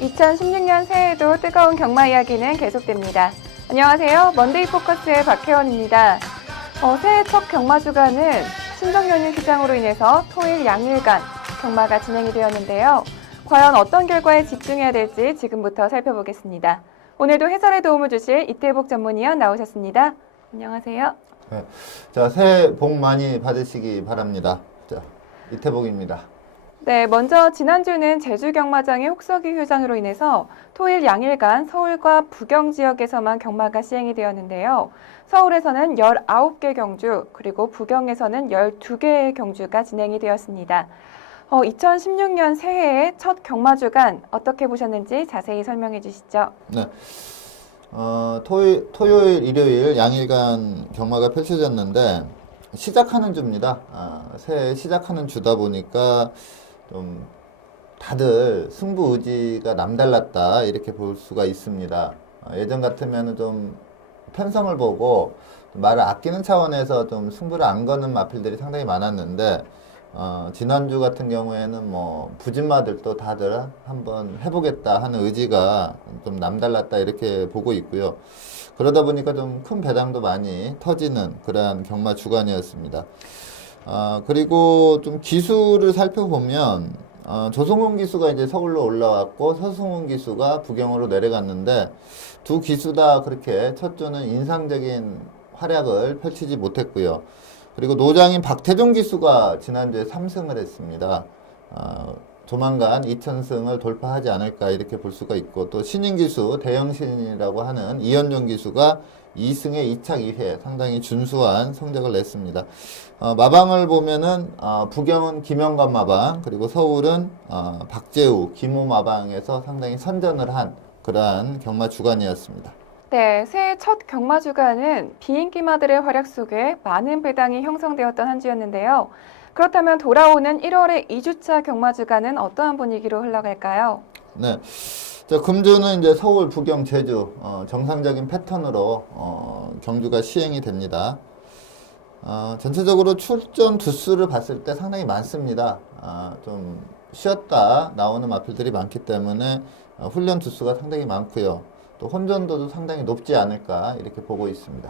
2016년 새해에도 뜨거운 경마 이야기는 계속됩니다. 안녕하세요. 먼데이 포커스의 박혜원입니다. 새해 첫 경마 주간은 신정 연휴 기장으로 인해서 토일 양일간 경마가 진행이 되었는데요. 과연 어떤 결과에 집중해야 될지 지금부터 살펴보겠습니다. 오늘도 해설에 도움을 주실 이태복 전문위원 나오셨습니다. 안녕하세요. 네. 자, 새해 복 많이 받으시기 바랍니다. 자, 이태복입니다. 네, 먼저 지난주는 제주 경마장의 혹서기 휴장으로 인해서 토일 양일간 서울과 부경 지역에서만 경마가 시행이 되었는데요. 서울에서는 19개 경주, 그리고 부경에서는 12개의 경주가 진행이 되었습니다. 2016년 새해의 첫 경마 주간 어떻게 보셨는지 자세히 설명해 주시죠. 네. 토요일, 일요일 양일간 경마가 펼쳐졌는데 시작하는 주입니다. 새해 시작하는 주다 보니까 좀 다들 승부 의지가 남달랐다 이렇게 볼 수가 있습니다. 예전 같으면 좀 편성을 보고 말을 아끼는 차원에서 좀 승부를 안 거는 마필들이 상당히 많았는데 지난주 같은 경우에는 뭐 부진마들도 다들 한번 해보겠다 하는 의지가 좀 남달랐다 이렇게 보고 있고요. 그러다 보니까 좀 큰 배당도 많이 터지는 그러한 경마 주간이었습니다. 그리고 좀 기수를 살펴보면 조성훈 기수가 이제 서울로 올라왔고 서승훈 기수가 부경으로 내려갔는데 두 기수 다 그렇게 첫 주는 인상적인 활약을 펼치지 못했고요. 그리고 노장인 박태종 기수가 지난주에 3승을 했습니다. 조만간 2000승을 돌파하지 않을까 이렇게 볼 수가 있고, 또 신인 기수 대형신이라고 하는 이현종 기수가 2승에 2착 2회 상당히 준수한 성적을 냈습니다. 마방을 보면은 부경은 김영관 마방, 그리고 서울은 박재우, 김호 마방에서 상당히 선전을 한 그러한 경마 주간이었습니다. 네, 새해 첫 경마 주간은 비인기마들의 활약 속에 많은 배당이 형성되었던 한 주였는데요. 그렇다면 돌아오는 1월의 2주차 경마 주간은 어떠한 분위기로 흘러갈까요? 네. 자, 금주는 이제 서울, 부경, 제주 정상적인 패턴으로 경주가 시행이 됩니다. 전체적으로 출전 두수를 봤을 때 상당히 많습니다. 좀 쉬었다 나오는 마필들이 많기 때문에 훈련 두수가 상당히 많고요. 또 혼전도도 상당히 높지 않을까 이렇게 보고 있습니다.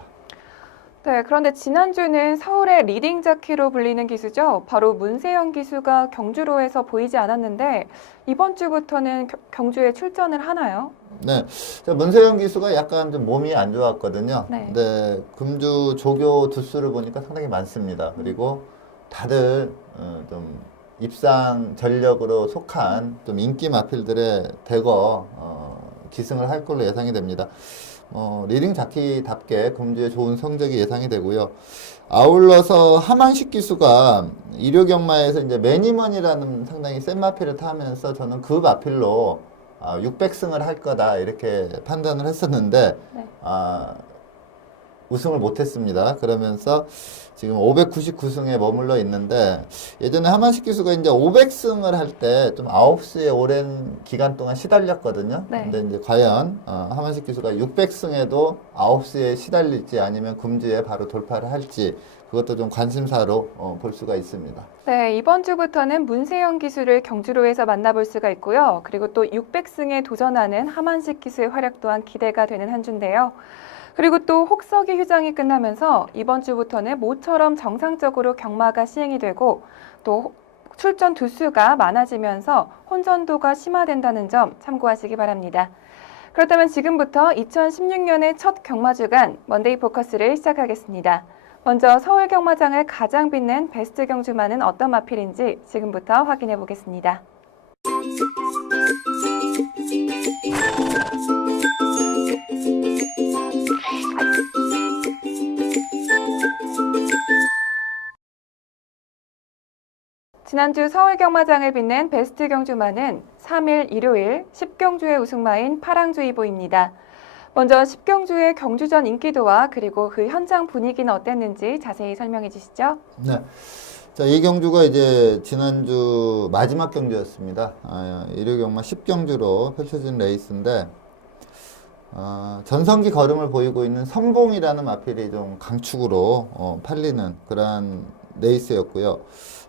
네, 그런데 지난주는 서울의 리딩 자키로 불리는 기수죠. 바로 문세영 기수가 경주로에서 보이지 않았는데 이번 주부터는 경주에 출전을 하나요? 네, 문세영 기수가 약간 좀 몸이 안 좋았거든요. 네. 근데 금주 조교 두수를 보니까 상당히 많습니다. 그리고 다들 좀 입상 전력으로 속한 좀 인기 마필들의 대거 기승을 할 걸로 예상이 됩니다. 리딩 자키답게 금주에 좋은 성적이 예상이 되고요. 아울러서 하만식 기수가 일요 경마에서 이제 매니먼이라는 상당히 센 마필을 타면서 저는 그 마필로 600승을 할 거다 이렇게 판단을 했었는데 네. 우승을 못했습니다. 그러면서 지금 599승에 머물러 있는데 예전에 하만식 기수가 이제 500승을 할 때 좀 9수에 오랜 기간 동안 시달렸거든요. 네. 근데 이제 과연 하만식 기수가 600승에도 9수에 시달릴지 아니면 금주에 바로 돌파를 할지 그것도 좀 관심사로 볼 수가 있습니다. 네, 이번 주부터는 문세영 기수를 경주로에서 만나볼 수가 있고요. 그리고 또 600승에 도전하는 하만식 기수의 활약 또한 기대가 되는 한 주인데요. 그리고 또 혹서기 휴장이 끝나면서 이번 주부터는 모처럼 정상적으로 경마가 시행이 되고 또 출전 두수가 많아지면서 혼전도가 심화된다는 점 참고하시기 바랍니다. 그렇다면 지금부터 2016년의 첫 경마 주간 먼데이 포커스를 시작하겠습니다. 먼저 서울 경마장을 가장 빛낸 베스트 경주마는 어떤 마필인지 지금부터 확인해 보겠습니다. 지난주 서울 경마장을 빛낸 베스트 경주마는 3일 일요일 10경주의 우승마인 파랑주의보입니다. 먼저 10경주의 경주전 인기도와 그리고 그 현장 분위기는 어땠는지 자세히 설명해 주시죠. 네. 자, 이 경주가 이제 지난주 마지막 경주였습니다. 일요 경마 10경주로 펼쳐진 레이스인데 전성기 걸음을 보이고 있는 선봉이라는 마필이 좀 강축으로 팔리는 그러한 레이스였고요.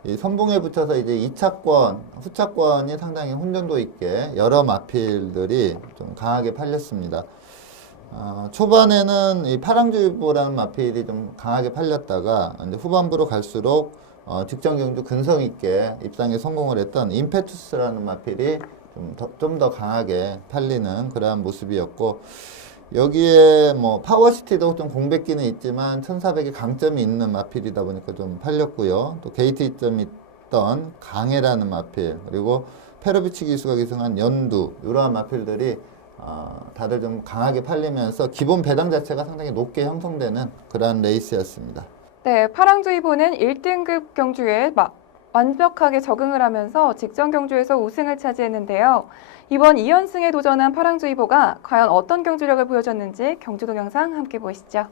이 선봉에 붙여서 이제 2차권, 후차권이 상당히 혼전도 있게 여러 마필들이 좀 강하게 팔렸습니다. 초반에는 이 파랑주의보라는 마필이 좀 강하게 팔렸다가 이제 후반부로 갈수록 직전 경주 근성 있게 입상에 성공을 했던 임페투스라는 마필이 좀 더 강하게 팔리는 그러한 모습이었고, 여기에 뭐 파워시티도 좀 공백기는 있지만 1400의 강점이 있는 마필이다 보니까 좀 팔렸고요. 또 게이트 이점이 있던 강해라는 마필, 그리고 페로비치 기수가 기승한 연두, 이러한 마필들이 다들 좀 강하게 팔리면서 기본 배당 자체가 상당히 높게 형성되는 그러한 레이스였습니다. 네, 파랑주의보는 1등급 경주에 완벽하게 적응을 하면서 직전 경주에서 우승을 차지했는데요. 이번 2연승에 도전한 파랑주의보가 과연 어떤 경주력을 보여줬는지 경주 동영상 함께 보시죠.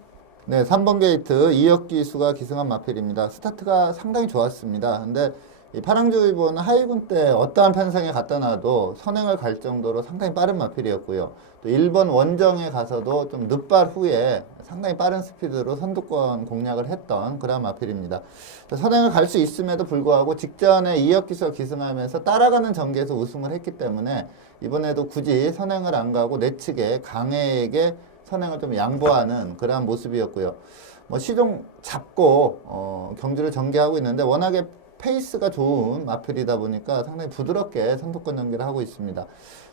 네, 3번 게이트 이혁 기수가 기승한 마필입니다. 스타트가 상당히 좋았습니다. 근데 이 파랑주의보는 하이군 때 어떠한 편성에 갖다 놔도 선행을 갈 정도로 상당히 빠른 마필이었고요. 또 1번 원정에 가서도 좀 늦발 후에 상당히 빠른 스피드로 선두권 공략을 했던 그런 마필입니다. 선행을 갈 수 있음에도 불구하고 직전에 이혁 기수가 기승하면서 따라가는 전개에서 우승을 했기 때문에 이번에도 굳이 선행을 안 가고 내측에 강해에게 선행을 좀 양보하는 그러한 모습이었고요. 뭐 시종 잡고 경주를 전개하고 있는데 워낙에 페이스가 좋은 마필이다 보니까 상당히 부드럽게 선두권 연결을 하고 있습니다.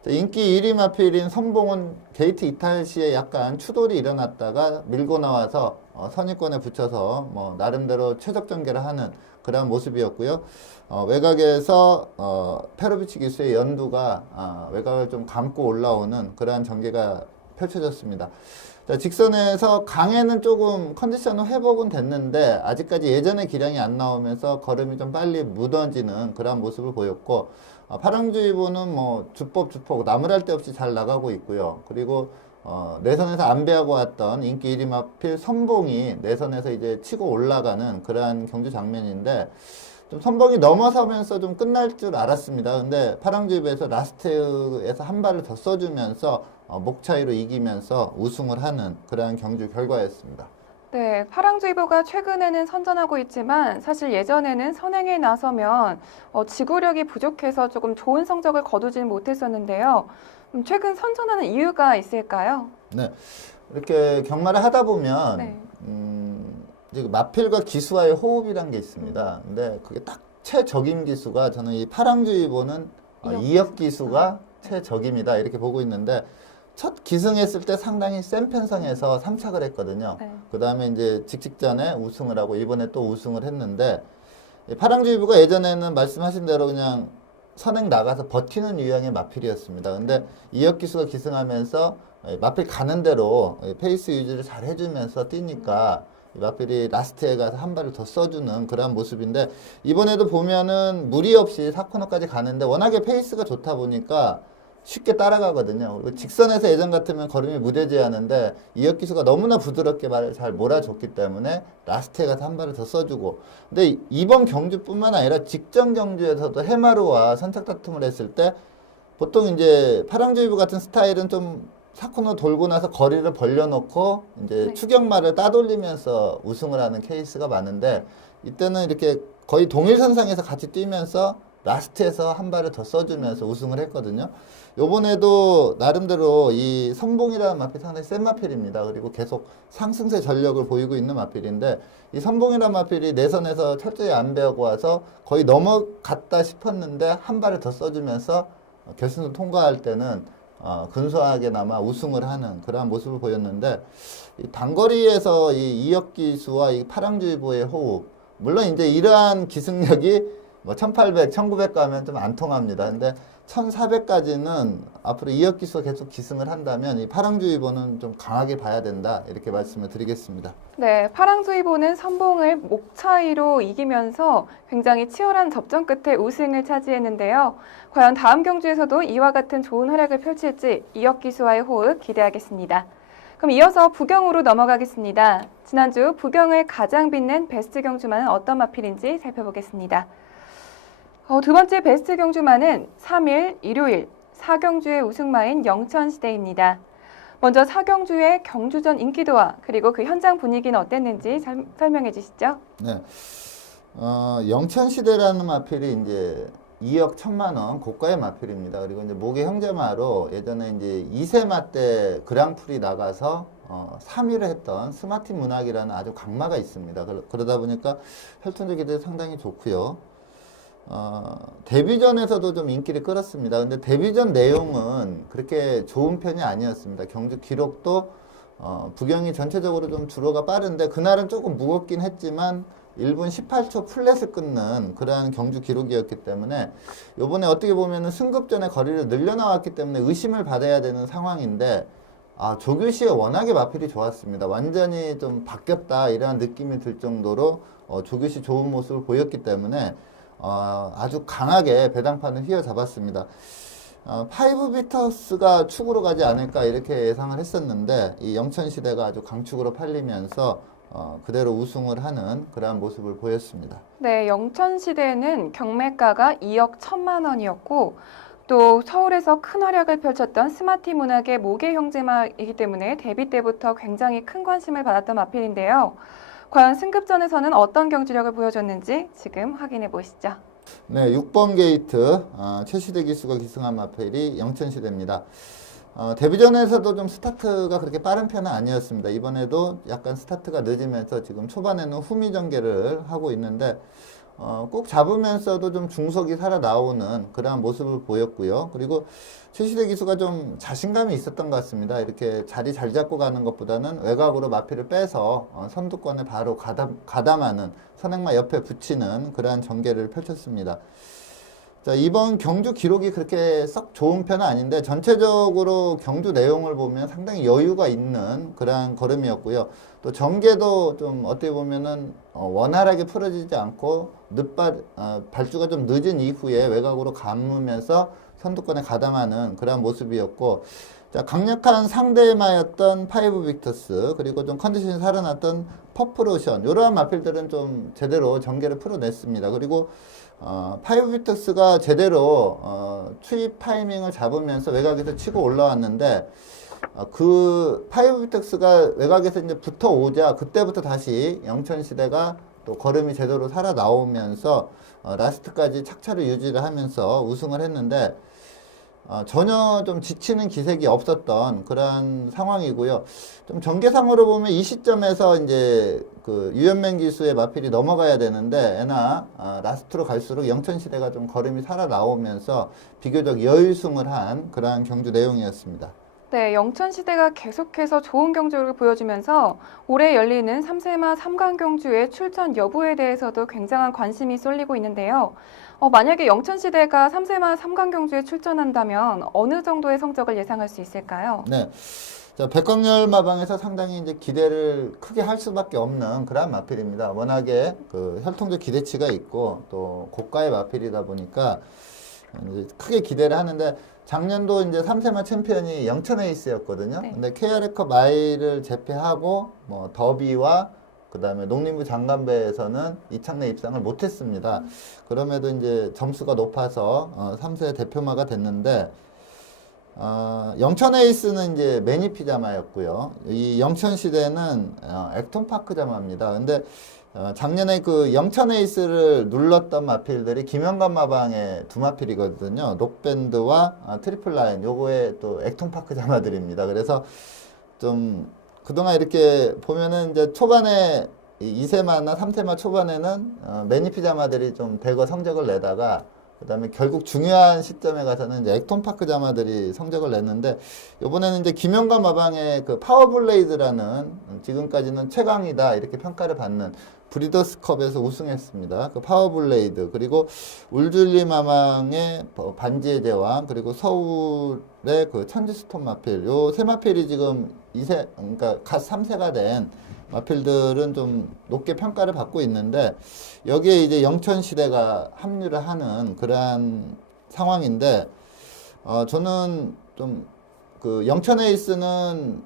인기 1위 마필인 선봉은 게이트 이탈 시에 약간 추돌이 일어났다가 밀고 나와서 선입권에 붙여서 뭐 나름대로 최적 전개를 하는 그런 모습이었고요. 외곽에서 페로비치 기수의 연두가 외곽을 좀 감고 올라오는 그러한 전개가 펼쳐졌습니다. 자, 직선에서 강해는 조금 컨디션은 회복은 됐는데 아직까지 예전의 기량이 안 나오면서 걸음이 좀 빨리 무너지는 그런 모습을 보였고, 파랑주의보는 뭐 주법 나무랄 데 없이 잘 나가고 있고요. 그리고 내선에서 안배하고 왔던 인기 1위 마필 선봉이 내선에서 이제 치고 올라가는 그러한 경주 장면인데, 좀 선봉이 넘어서면서 좀 끝날 줄 알았습니다. 근데 파랑주의보에서 라스트에서 한 발을 더 써주면서 목 차이로 이기면서 우승을 하는 그러한 경주 결과였습니다. 네, 파랑주의보가 최근에는 선전하고 있지만 사실 예전에는 선행에 나서면 지구력이 부족해서 조금 좋은 성적을 거두지는 못했었는데요. 최근 선전하는 이유가 있을까요? 네, 이렇게 경마를 하다 보면 네. 이제 마필과 기수와의 호흡이란 게 있습니다. 근데 그게 딱 최적임 기수가 저는 이 파랑주의보는 이혁 기수가 최적임이다 이렇게 보고 있는데, 첫 기승했을 때 상당히 센 편성에서 3착을 했거든요. 네. 그 다음에 이제 직전에 우승을 하고 이번에 또 우승을 했는데, 파랑주의보가 예전에는 말씀하신 대로 그냥 선행 나가서 버티는 유형의 마필이었습니다. 근데 이혁 기수가 기승하면서 마필 가는 대로 페이스 유지를 잘 해주면서 뛰니까 마필이 라스트에 가서 한 발을 더 써주는 그런 모습인데, 이번에도 보면은 무리 없이 4코너까지 가는데 워낙에 페이스가 좋다 보니까 쉽게 따라가거든요. 그리고 직선에서 예전 같으면 걸음이 무뎌져야 하는데 이혁 기수가 너무나 부드럽게 말을 잘 몰아줬기 때문에 라스트에 가서 한 발을 더 써주고, 근데 이번 경주뿐만 아니라 직전 경주에서도 해마루와 선착 다툼을 했을 때 보통 이제 파랑주의보 같은 스타일은 좀 4코너 돌고 나서 거리를 벌려놓고 이제 네. 추격말을 따돌리면서 우승을 하는 케이스가 많은데, 이때는 이렇게 거의 동일선상에서 같이 뛰면서 라스트에서 한 발을 더 써주면서 우승을 했거든요. 요번에도 나름대로 이 선봉이라는 마필이 상당히 센 마필입니다. 그리고 계속 상승세 전력을 보이고 있는 마필인데, 이 선봉이라는 마필이 내선에서 철저히 안 배우고 와서 거의 넘어갔다 싶었는데 한 발을 더 써주면서 결승을 통과할 때는 근소하게나마 우승을 하는 그러한 모습을 보였는데, 이 단거리에서 이 이혁 기수와 이 파랑주의보의 호흡, 물론 이제 이러한 기승력이 뭐 1800, 1900 가면 좀 안 통합니다. 근데 1400까지는 앞으로 이혁 기수가 계속 기승을 한다면 이 파랑주의보는 좀 강하게 봐야 된다 이렇게 말씀을 드리겠습니다. 네, 파랑주의보는 선봉을 목 차이로 이기면서 굉장히 치열한 접전 끝에 우승을 차지했는데요. 과연 다음 경주에서도 이와 같은 좋은 활약을 펼칠지 이혁 기수와의 호흡 기대하겠습니다. 그럼 이어서 부경으로 넘어가겠습니다. 지난주 부경을 가장 빛낸 베스트 경주마는 어떤 마필인지 살펴보겠습니다. 두 번째 베스트 경주마는 3일 일요일 4경주의 우승마인 영천시대입니다. 먼저 4경주의 경주전 인기도와 그리고 그 현장 분위기는 어땠는지 설명해 주시죠. 네. 영천시대라는 마필이 이제 2억 1천만 원 고가의 마필입니다. 그리고 이제 모계 형제마로 예전에 이제 2세마 때 그랑프리 나가서 3위를 했던 스마트 문학이라는 아주 강마가 있습니다. 그러다 보니까 혈통적 기대 상당히 좋고요. 데뷔전에서도 좀 인기를 끌었습니다. 근데 데뷔전 내용은 그렇게 좋은 편이 아니었습니다. 경주 기록도 부경이 전체적으로 좀 주로가 빠른데 그날은 조금 무겁긴 했지만 1분 18초 플랫을 끊는 그러한 경주 기록이었기 때문에 요번에 어떻게 보면은 승급전의 거리를 늘려나왔기 때문에 의심을 받아야 되는 상황인데 조규시의 워낙에 마필이 좋았습니다. 완전히 좀 바뀌었다 이런 느낌이 들 정도로 조규시 좋은 모습을 보였기 때문에 아주 강하게 배당판을 휘어잡았습니다. 파이브 비터스가 축으로 가지 않을까 이렇게 예상을 했었는데 이 영천시대가 아주 강축으로 팔리면서 그대로 우승을 하는 그러한 모습을 보였습니다. 네, 영천시대는 경매가가 2억 1천만 원이었고 또 서울에서 큰 활약을 펼쳤던 스마트 문학의 모계 형제마이기 때문에 데뷔 때부터 굉장히 큰 관심을 받았던 마필인데요. 과연 승급전에서는 어떤 경주력을 보여줬는지 지금 확인해 보시죠. 네, 6번 게이트 최시대 기수가 기승한 마필이 영천시대입니다. 데뷔전에서도 좀 스타트가 그렇게 빠른 편은 아니었습니다. 이번에도 약간 스타트가 늦으면서 지금 초반에는 후미 전개를 하고 있는데 꼭 잡으면서도 좀 중속이 살아 나오는 그러한 모습을 보였고요. 그리고 최시대 기수가 좀 자신감이 있었던 것 같습니다. 이렇게 자리 잘 잡고 가는 것보다는 외곽으로 마필을 빼서 선두권에 바로 가담하는 선행마 옆에 붙이는 그러한 전개를 펼쳤습니다. 자, 이번 경주 기록이 그렇게 썩 좋은 편은 아닌데 전체적으로 경주 내용을 보면 상당히 여유가 있는 그러한 걸음이었고요. 또 전개도 좀 어떻게 보면은 원활하게 풀어지지 않고 발주가 좀 늦은 이후에 외곽으로 감으면서 선두권에 가담하는 그러한 모습이었고, 자, 강력한 상대마였던 파이브 빅터스 그리고 좀 컨디션이 살아났던 퍼플오션 이러한 마필들은 좀 제대로 전개를 풀어냈습니다. 그리고 파이브 빅터스가 제대로 투입 타이밍을 잡으면서 외곽에서 치고 올라왔는데 그 파이브 빅터스가 외곽에서 이제 붙어 오자 그때부터 다시 영천시대가 또 걸음이 제대로 살아 나오면서 라스트까지 착차를 유지를 하면서 우승을 했는데 전혀 좀 지치는 기색이 없었던 그런 상황이고요. 좀 전개상으로 보면 이 시점에서 이제 그 유연맹 기수의 마필이 넘어가야 되는데 애나 라스트로 갈수록 영천시대가 좀 걸음이 살아 나오면서 비교적 여유승을 한 그러한 경주 내용이었습니다. 네, 영천시대가 계속해서 좋은 경주를 보여주면서 올해 열리는 3세마 3강 경주의 출전 여부에 대해서도 굉장한 관심이 쏠리고 있는데요. 만약에 영천시대가 3세마 3강 경주에 출전한다면 어느 정도의 성적을 예상할 수 있을까요? 네. 자, 백광열 마방에서 상당히 이제 기대를 크게 할 수밖에 없는 그런 마필입니다. 워낙에 그 혈통적 기대치가 있고 또 고가의 마필이다 보니까 이제 크게 기대를 하는데 작년도 이제 3세마 챔피언이 영천에이스였거든요. 네. 근데 KRF 마일을 제패하고 뭐 더비와 그다음에 농림부 장관배에서는 이창래 입상을 못했습니다. 그럼에도 이제 점수가 높아서 3세 대표마가 됐는데 영천에이스는 이제 매니피자마였고요. 이 영천시대는 액톤파크 자마입니다. 근데 작년에 그 영천에이스를 눌렀던 마필들이 김영관 마방의 두 마필이거든요. 록밴드와 트리플라인 요거에 또 액톤파크 자마들입니다. 그래서 좀 그동안 이렇게 보면은 이제 초반에 2세마나 3세마 초반에는 매니피자마들이 좀 대거 성적을 내다가 그 다음에 결국 중요한 시점에 가서는 이제 액톤파크 자마들이 성적을 냈는데 이번에는 이제 김영관 마방의 그 파워블레이드라는 지금까지는 최강이다 이렇게 평가를 받는 브리더스컵에서 우승했습니다. 그 파워블레이드 그리고 울줄리 마방의 반지의 제왕 그리고 서울의 그 천지스톤 마필 요 세 마필이 지금 2세 그러니까 갓 3세가 된 마필들은 좀 높게 평가를 받고 있는데 여기에 이제 영천시대가 합류를 하는 그러한 상황인데 저는 좀 그 영천에이스는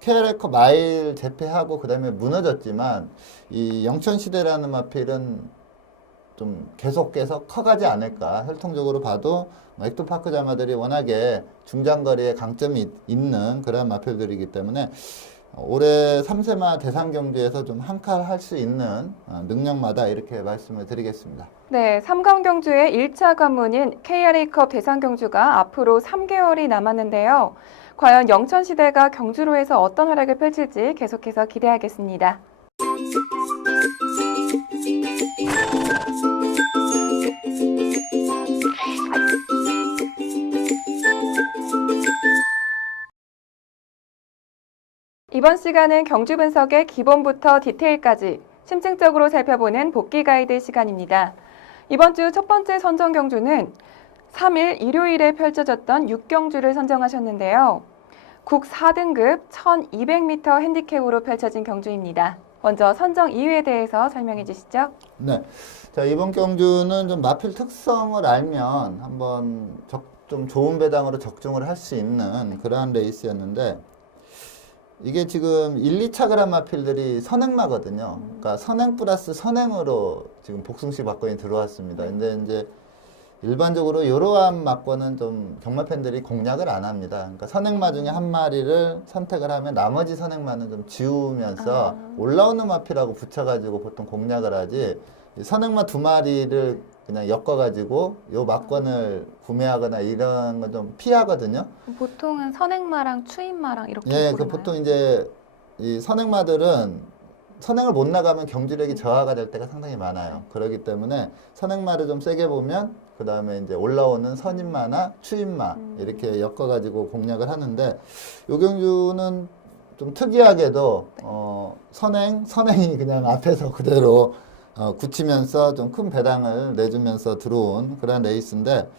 KRF 마일 재패하고 그 다음에 무너졌지만 이 영천시대라는 마필은 좀 계속해서 커가지 않을까. 혈통적으로 봐도 액톤파크 자마들이 워낙에 중장거리에 강점이 있는 그런 마필들이기 때문에 올해 3세마 대상 경주에서 좀 한 칼 할 수 있는 능력마다 이렇게 말씀을 드리겠습니다. 네, 삼강 경주의 1차 관문인 KRA컵 대상 경주가 앞으로 3개월이 남았는데요. 과연 영천시대가 경주로에서 어떤 활약을 펼칠지 계속해서 기대하겠습니다. 이번 시간은 경주 분석의 기본부터 디테일까지 심층적으로 살펴보는 복귀 가이드 시간입니다. 이번 주 첫 번째 선정 경주는 3일 일요일에 펼쳐졌던 6경주를 선정하셨는데요. 국 4등급 1200m 핸디캡으로 펼쳐진 경주입니다. 먼저 선정 이유에 대해서 설명해 주시죠. 네. 자, 이번 경주는 좀 마필 특성을 알면 한번 좀 좋은 배당으로 적중을 할 수 있는 그러한 레이스였는데, 이게 지금 1, 2차 그란 마필들이 선행마거든요. 그러니까 선행 플러스 선행으로 지금 복승시 막권이 들어왔습니다. 근데 이제 일반적으로 이러한 막권은 좀 경마 팬들이 공략을 안 합니다. 그러니까 선행마 중에 한 마리를 선택을 하면 나머지 선행마는 좀 지우면서 올라오는 마필하고 붙여가지고 보통 공략을 하지, 이 선행마 두 마리를 그냥 엮어가지고 요 막권을 구매하거나 이런 건 좀 피하거든요. 보통은 선행마랑 추임마랑 이렇게 예, 그 고르나요? 보통 이제 이 선행마들은 선행을 못 나가면 경주력이 저하가 될 때가 상당히 많아요. 그렇기 때문에 선행마를 좀 세게 보면 그 다음에 이제 올라오는 선임마나 추임마 이렇게 엮어가지고 공략을 하는데, 요 경주는 좀 특이하게도 선행이 그냥 앞에서 그대로 굳히면서 좀 큰 배당을 내주면서 들어온 그런 레이스인데,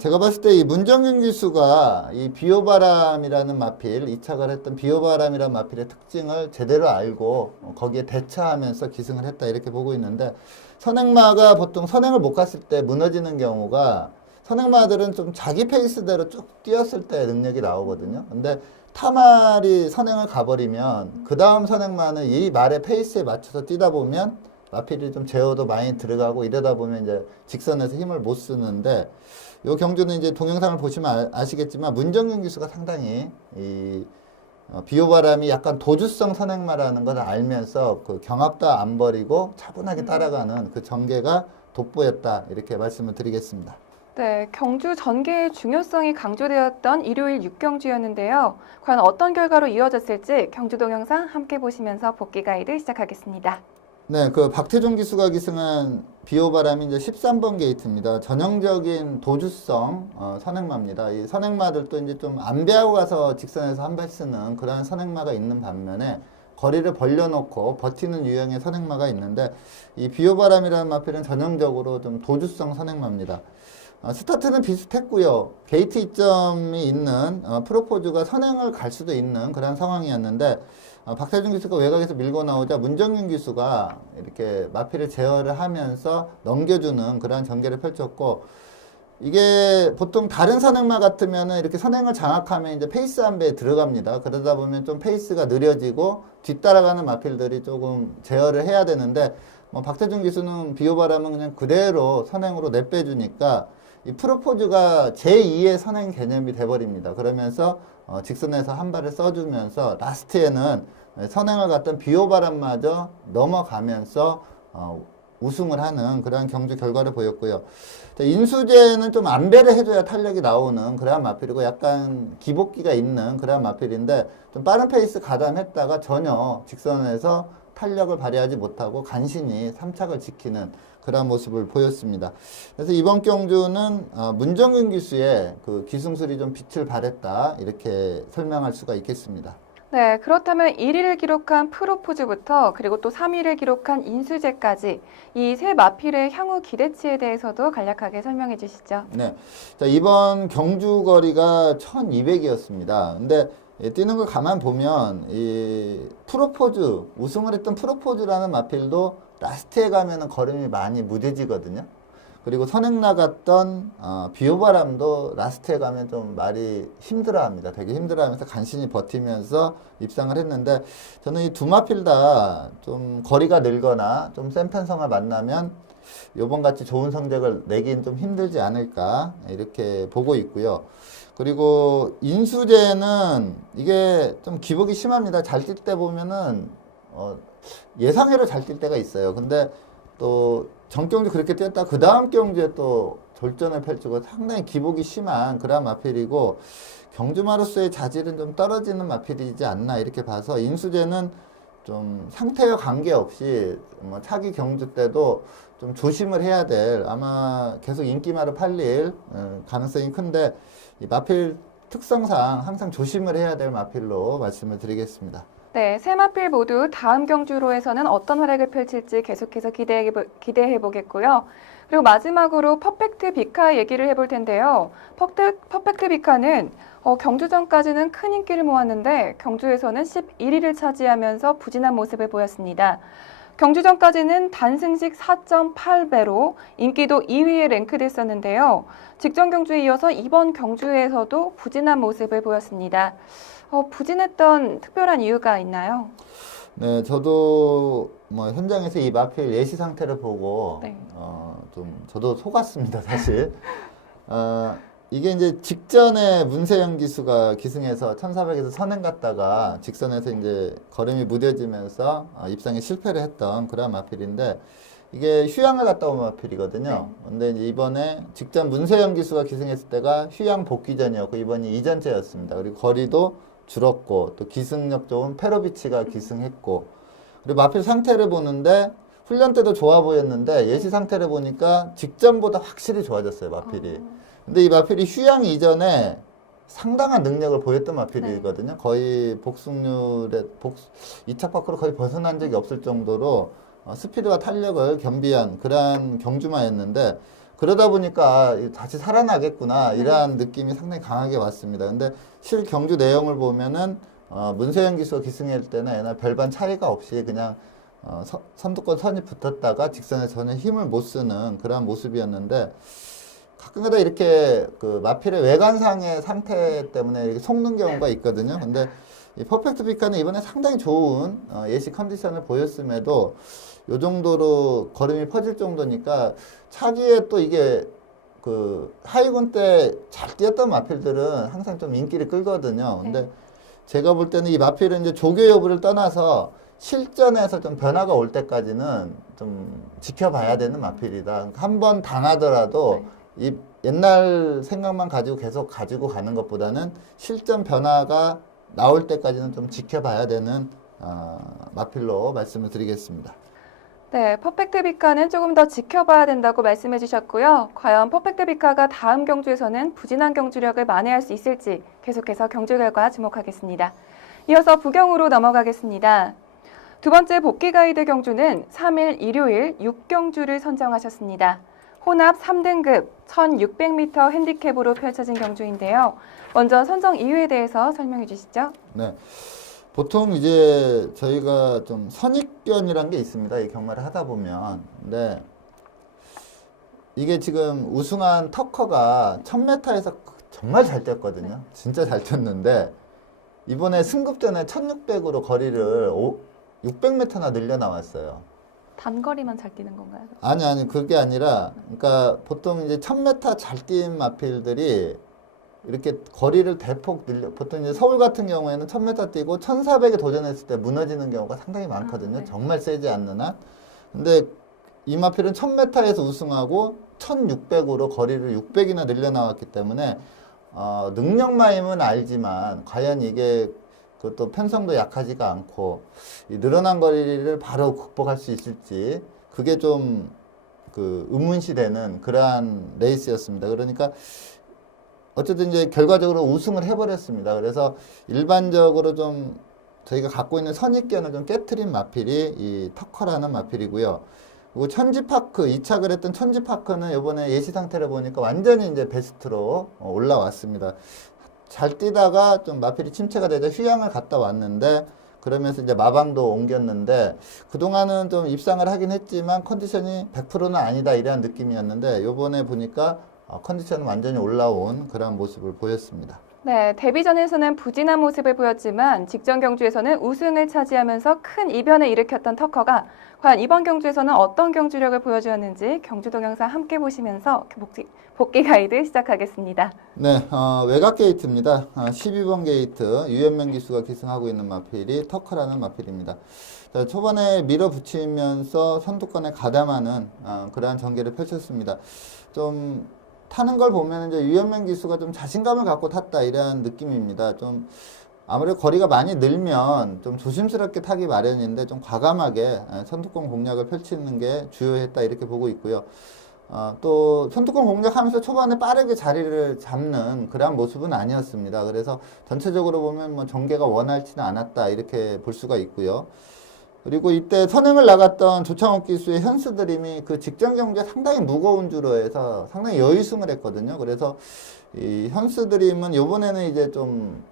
제가 봤을 때 이 문정윤 기수가 이 비오바람이라는 마필, 이착을 했던 비오바람이라는 마필의 특징을 제대로 알고 거기에 대처하면서 기승을 했다 이렇게 보고 있는데, 선행마가 보통 선행을 못 갔을 때 무너지는 경우가, 선행마들은 좀 자기 페이스대로 쭉 뛰었을 때 능력이 나오거든요. 근데 타말이 선행을 가버리면 그 다음 선행마는 이 말의 페이스에 맞춰서 뛰다 보면 마필이 좀 제어도 많이 들어가고 이러다 보면 이제 직선에서 힘을 못 쓰는데, 요 경주는 이제 동영상을 보시면 아시겠지만 문정윤 기수가 상당히 이 비오바람이 약간 도주성 선행마라는 걸 알면서 그 경합도 안 버리고 차분하게 따라가는 그 전개가 돋보였다 이렇게 말씀을 드리겠습니다. 네, 경주 전개의 중요성이 강조되었던 일요일 6경주였는데요. 과연 어떤 결과로 이어졌을지 경주 동영상 함께 보시면서 복귀 가이드 시작하겠습니다. 네, 그 박태종 기수가 기승한 비오바람이 이제 13번 게이트입니다. 전형적인 도주성 선행마입니다. 이 선행마들도 이제 좀 안배하고 가서 직선에서 한 발 쓰는 그런 선행마가 있는 반면에 거리를 벌려놓고 버티는 유형의 선행마가 있는데, 이 비오바람이라는 마필은 전형적으로 좀 도주성 선행마입니다. 스타트는 비슷했고요. 게이트 이점이 있는 프로포즈가 선행을 갈 수도 있는 그런 상황이었는데, 박태준 기수가 외곽에서 밀고 나오자 문정윤 기수가 이렇게 마필을 제어를 하면서 넘겨주는 그런 전개를 펼쳤고, 이게 보통 다른 선행마 같으면은 이렇게 선행을 장악하면 이제 페이스 한 배에 들어갑니다. 그러다 보면 좀 페이스가 느려지고 뒤따라가는 마필들이 조금 제어를 해야 되는데, 박태준 기수는 비오바람은 그냥 그대로 선행으로 내빼주니까 이 프로포즈가 제2의 선행 개념이 돼버립니다. 그러면서 직선에서 한 발을 써주면서 라스트에는 선행을 갔던 비오바람마저 넘어가면서 우승을 하는 그러한 경주 결과를 보였고요. 인수제는 좀 안배를 해줘야 탄력이 나오는 그러한 마필이고, 약간 기복기가 있는 그러한 마필인데, 좀 빠른 페이스 가담했다가 전혀 직선에서 탄력을 발휘하지 못하고 간신히 3착을 지키는 그런 모습을 보였습니다. 그래서 이번 경주는 문정윤 기수의 그 기승술이 좀 빛을 발했다 이렇게 설명할 수가 있겠습니다. 네, 그렇다면 1위를 기록한 프로포즈부터 그리고 또 3위를 기록한 인수제까지 이 세 마필의 향후 기대치에 대해서도 간략하게 설명해 주시죠. 네, 자, 이번 경주 거리가 1200이었습니다. 근데 뛰는 걸 가만 보면 이 프로포즈, 우승을 했던 프로포즈라는 마필도 라스트에 가면은 걸음이 많이 무뎌지거든요. 그리고 선행 나갔던 비오바람도 라스트에 가면 좀 말이 힘들어합니다. 되게 힘들어하면서 간신히 버티면서 입상을 했는데, 저는 이 두 마필 다 좀 거리가 늘거나 좀 센 편성을 만나면 요번 같이 좋은 성적을 내긴 좀 힘들지 않을까 이렇게 보고 있고요. 그리고 인수제는 이게 좀 기복이 심합니다. 잘 뛸 때 보면은 예상외로 잘 뛸 때가 있어요. 근데 또 전경주 그렇게 뛰었다 그 다음 경주에 또 졸전을 펼치고 상당히 기복이 심한 그런 마필이고 경주마로서의 자질은 좀 떨어지는 마필이지 않나 이렇게 봐서 인수제는 좀 상태와 관계없이 뭐 차기 경주 때도 좀 조심을 해야 될 아마 계속 인기마로 팔릴 가능성이 큰데 이 마필 특성상 항상 조심을 해야 될 마필로 말씀을 드리겠습니다. 네, 세 마필 모두 다음 경주로에서는 어떤 활약을 펼칠지 계속해서 기대해 보겠고요. 그리고 마지막으로 퍼펙트 비카 얘기를 해볼 텐데요. 퍼펙트 비카는 경주 전까지는 큰 인기를 모았는데 경주에서는 11위를 차지하면서 부진한 모습을 보였습니다. 경주 전까지는 단승식 4.8배로 인기도 2위에 랭크됐었는데요. 직전 경주에 이어서 이번 경주에서도 부진한 모습을 보였습니다. 부진했던 특별한 이유가 있나요? 네, 저도 뭐 현장에서 이 마필 예시 상태를 보고 네. 좀 저도 속았습니다, 사실. 이게 이제 직전에 문세영 기수가 기승해서 1400에서 선행 갔다가 직선에서 이제 걸음이 무뎌지면서 입상에 실패를 했던 그런 마필인데 이게 휴양을 갔다 온 마필이거든요. 네. 근데 이제 이번에 직전 문세영 기수가 기승했을 때가 휴양 복귀전이었고 이번이 이전째였습니다. 그리고 거리도 줄었고 또 기승력 좋은 페로비치가 기승했고 그리고 마필 상태를 보는데 훈련 때도 좋아 보였는데 예시 상태를 보니까 직전보다 확실히 좋아졌어요, 마필이. 근데 이 마필이 휴양 이전에 상당한 능력을 보였던 마필이거든요. 거의 이착 밖으로 거의 벗어난 적이 없을 정도로 스피드와 탄력을 겸비한 그러한 경주마였는데 그러다 보니까 다시 살아나겠구나 이러한 느낌이 상당히 강하게 왔습니다. 근데 실 경주 내용을 보면은 문세영 기수가 기승할 때는 옛날 별반 차이가 없이 그냥 선두권 선이 붙었다가 직선에 전혀 힘을 못 쓰는 그러한 모습이었는데 가끔가다 이렇게 그 마필의 외관상의 상태 때문에 이렇게 속는 경우가 있거든요. 근데 이 퍼펙트 비카는 이번에 상당히 좋은 예시 컨디션을 보였음에도 요 정도로 걸음이 퍼질 정도니까 차기에 또 이게 그 하이군 때 잘 뛰었던 마필들은 항상 좀 인기를 끌거든요. 근데 제가 볼 때는 이 마필은 이제 조교 여부를 떠나서 실전에서 좀 변화가 올 때까지는 좀 지켜봐야 되는 마필이다. 한 번 당하더라도 이 옛날 생각만 가지고 계속 가지고 가는 것보다는 실전 변화가 나올 때까지는 좀 지켜봐야 되는 마필로 말씀을 드리겠습니다. 네, 퍼펙트 비카는 조금 더 지켜봐야 된다고 말씀해 주셨고요. 과연 퍼펙트 비카가 다음 경주에서는 부진한 경주력을 만회할 수 있을지 계속해서 경주 결과 주목하겠습니다. 이어서 부경으로 넘어가겠습니다. 두 번째 복귀 가이드 경주는 3일 일요일 6경주를 선정하셨습니다. 혼합 3등급 1600m 핸디캡으로 펼쳐진 경주인데요. 먼저 선정 이유에 대해서 설명해 주시죠. 네. 보통 이제 저희가 좀 선입견이란 게 있습니다. 이 경마를 하다 보면. 근데 이게 지금 우승한 터커가 1000m에서 정말 잘 뛰었거든요. 진짜 잘 뛰었는데 이번에 승급전에 1600으로 거리를 600m나 늘려 나왔어요. 단거리만 잘 뛰는 건가요? 아니, 그게 아니라, 그러니까 보통 이제 1000m 잘 뛴 마필들이 이렇게 거리를 대폭 늘려, 보통 이제 서울 같은 경우에는 1000m 뛰고 1400에 도전했을 때 무너지는 경우가 상당히 많거든요. 네. 정말 세지 않는 한. 근데 이 마필은 1000m에서 우승하고 1600으로 거리를 600이나 늘려 나왔기 때문에, 능력마임은 알지만, 과연 이게 그것도 편성도 약하지가 않고 이 늘어난 거리를 바로 극복할 수 있을지 그게 좀 그 의문시되는 그러한 레이스였습니다. 그러니까 어쨌든 이제 결과적으로 우승을 해버렸습니다. 그래서 일반적으로 좀 저희가 갖고 있는 선입견을 좀 깨트린 마필이 이 터커라는 마필이고요. 그리고 천지파크, 이착을 했던 천지파크는 이번에 예시 상태를 보니까 완전히 이제 베스트로 올라왔습니다. 잘 뛰다가 좀 마필이 침체가 되자 휴양을 갔다 왔는데 그러면서 이제 마방도 옮겼는데 그동안은 좀 입상을 하긴 했지만 컨디션이 100%는 아니다 이런 느낌이었는데 요번에 보니까 컨디션은 완전히 올라온 그런 모습을 보였습니다. 네, 데뷔전에서는 부진한 모습을 보였지만 직전 경주에서는 우승을 차지하면서 큰 이변을 일으켰던 터커가 과연 이번 경주에서는 어떤 경주력을 보여주었는지 경주 동영상 함께 보시면서 복귀 가이드 시작하겠습니다. 네, 외곽 게이트입니다. 12번 게이트 유현명 기수가 기승하고 있는 마필이 터커라는 마필입니다. 자, 초반에 밀어붙이면서 선두권에 가담하는 그러한 전개를 펼쳤습니다. 좀 타는 걸 보면 이제 유현명 기수가 좀 자신감을 갖고 탔다 이런 느낌입니다. 좀 아무래도 거리가 많이 늘면 좀 조심스럽게 타기 마련인데 좀 과감하게 선두권 공략을 펼치는 게 주요했다 이렇게 보고 있고요. 또 선두권 공략하면서 초반에 빠르게 자리를 잡는 그런 모습은 아니었습니다. 그래서 전체적으로 보면 뭐 전개가 원활치는 않았다 이렇게 볼 수가 있고요. 그리고 이때 선행을 나갔던 조창욱 기수의 현수드림이 그 직전 경기에 상당히 무거운 주로 해서 상당히 여유승을 했거든요. 그래서 이 현수드림은 요번에는 이제 좀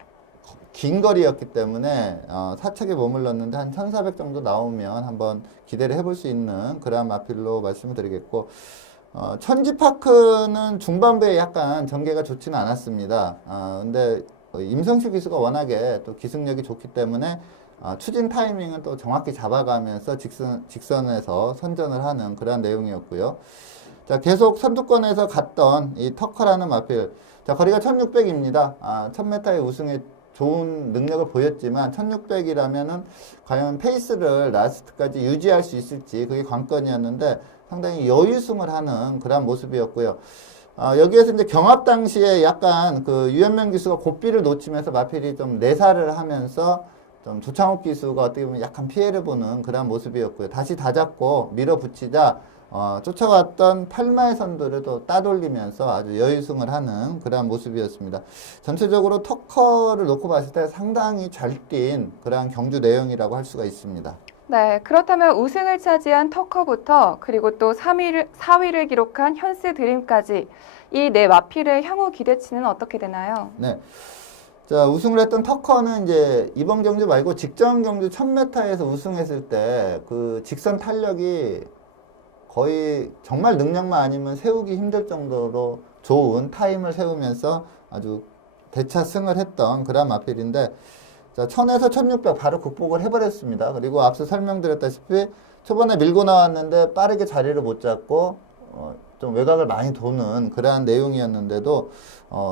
긴 거리였기 때문에 사척에 머물렀는데 한 1400 정도 나오면 한번 기대를 해볼 수 있는 그러한 마필로 말씀을 드리겠고, 천지파크는 중반부에 약간 전개가 좋지는 않았습니다. 근데 임성실 기수가 워낙에 또 기승력이 좋기 때문에 추진 타이밍은 또 정확히 잡아가면서 직선에서 선전을 하는 그러한 내용이었고요. 자, 계속 선두권에서 갔던 이 터커라는 마필. 자, 거리가 1600입니다. 1000m의 우승에 좋은 능력을 보였지만 1600이라면은 과연 페이스를 라스트까지 유지할 수 있을지 그게 관건이었는데 상당히 여유승을 하는 그런 모습이었고요. 여기에서 이제 경합 당시에 약간 그 유현명 기수가 고삐를 놓치면서 마필이 좀 내사를 하면서 좀 조창욱 기수가 어떻게 보면 약간 피해를 보는 그런 모습이었고요. 다시 다잡고 밀어붙이자 쫓아왔던 8마의 선두를 또 따돌리면서 아주 여유승을 하는 그러한 모습이었습니다. 전체적으로 터커를 놓고 봤을 때 상당히 잘 뛴 그러한 경주 내용이라고 할 수가 있습니다. 네, 그렇다면 우승을 차지한 터커부터 그리고 또 4위를 기록한 현스 드림까지 이 네 마필의 향후 기대치는 어떻게 되나요? 네. 자, 우승을 했던 터커는 이제 이번 경주 말고 직전 경주 1000m에서 우승했을 때 그 직선 탄력이 거의 정말 능력만 아니면 세우기 힘들 정도로 좋은 타임을 세우면서 아주 대차승을 했던 그런 마필인데, 자, 1000에서 1600 바로 극복을 해버렸습니다. 그리고 앞서 설명드렸다시피 초반에 밀고 나왔는데 빠르게 자리를 못 잡고 좀 외곽을 많이 도는 그러한 내용이었는데도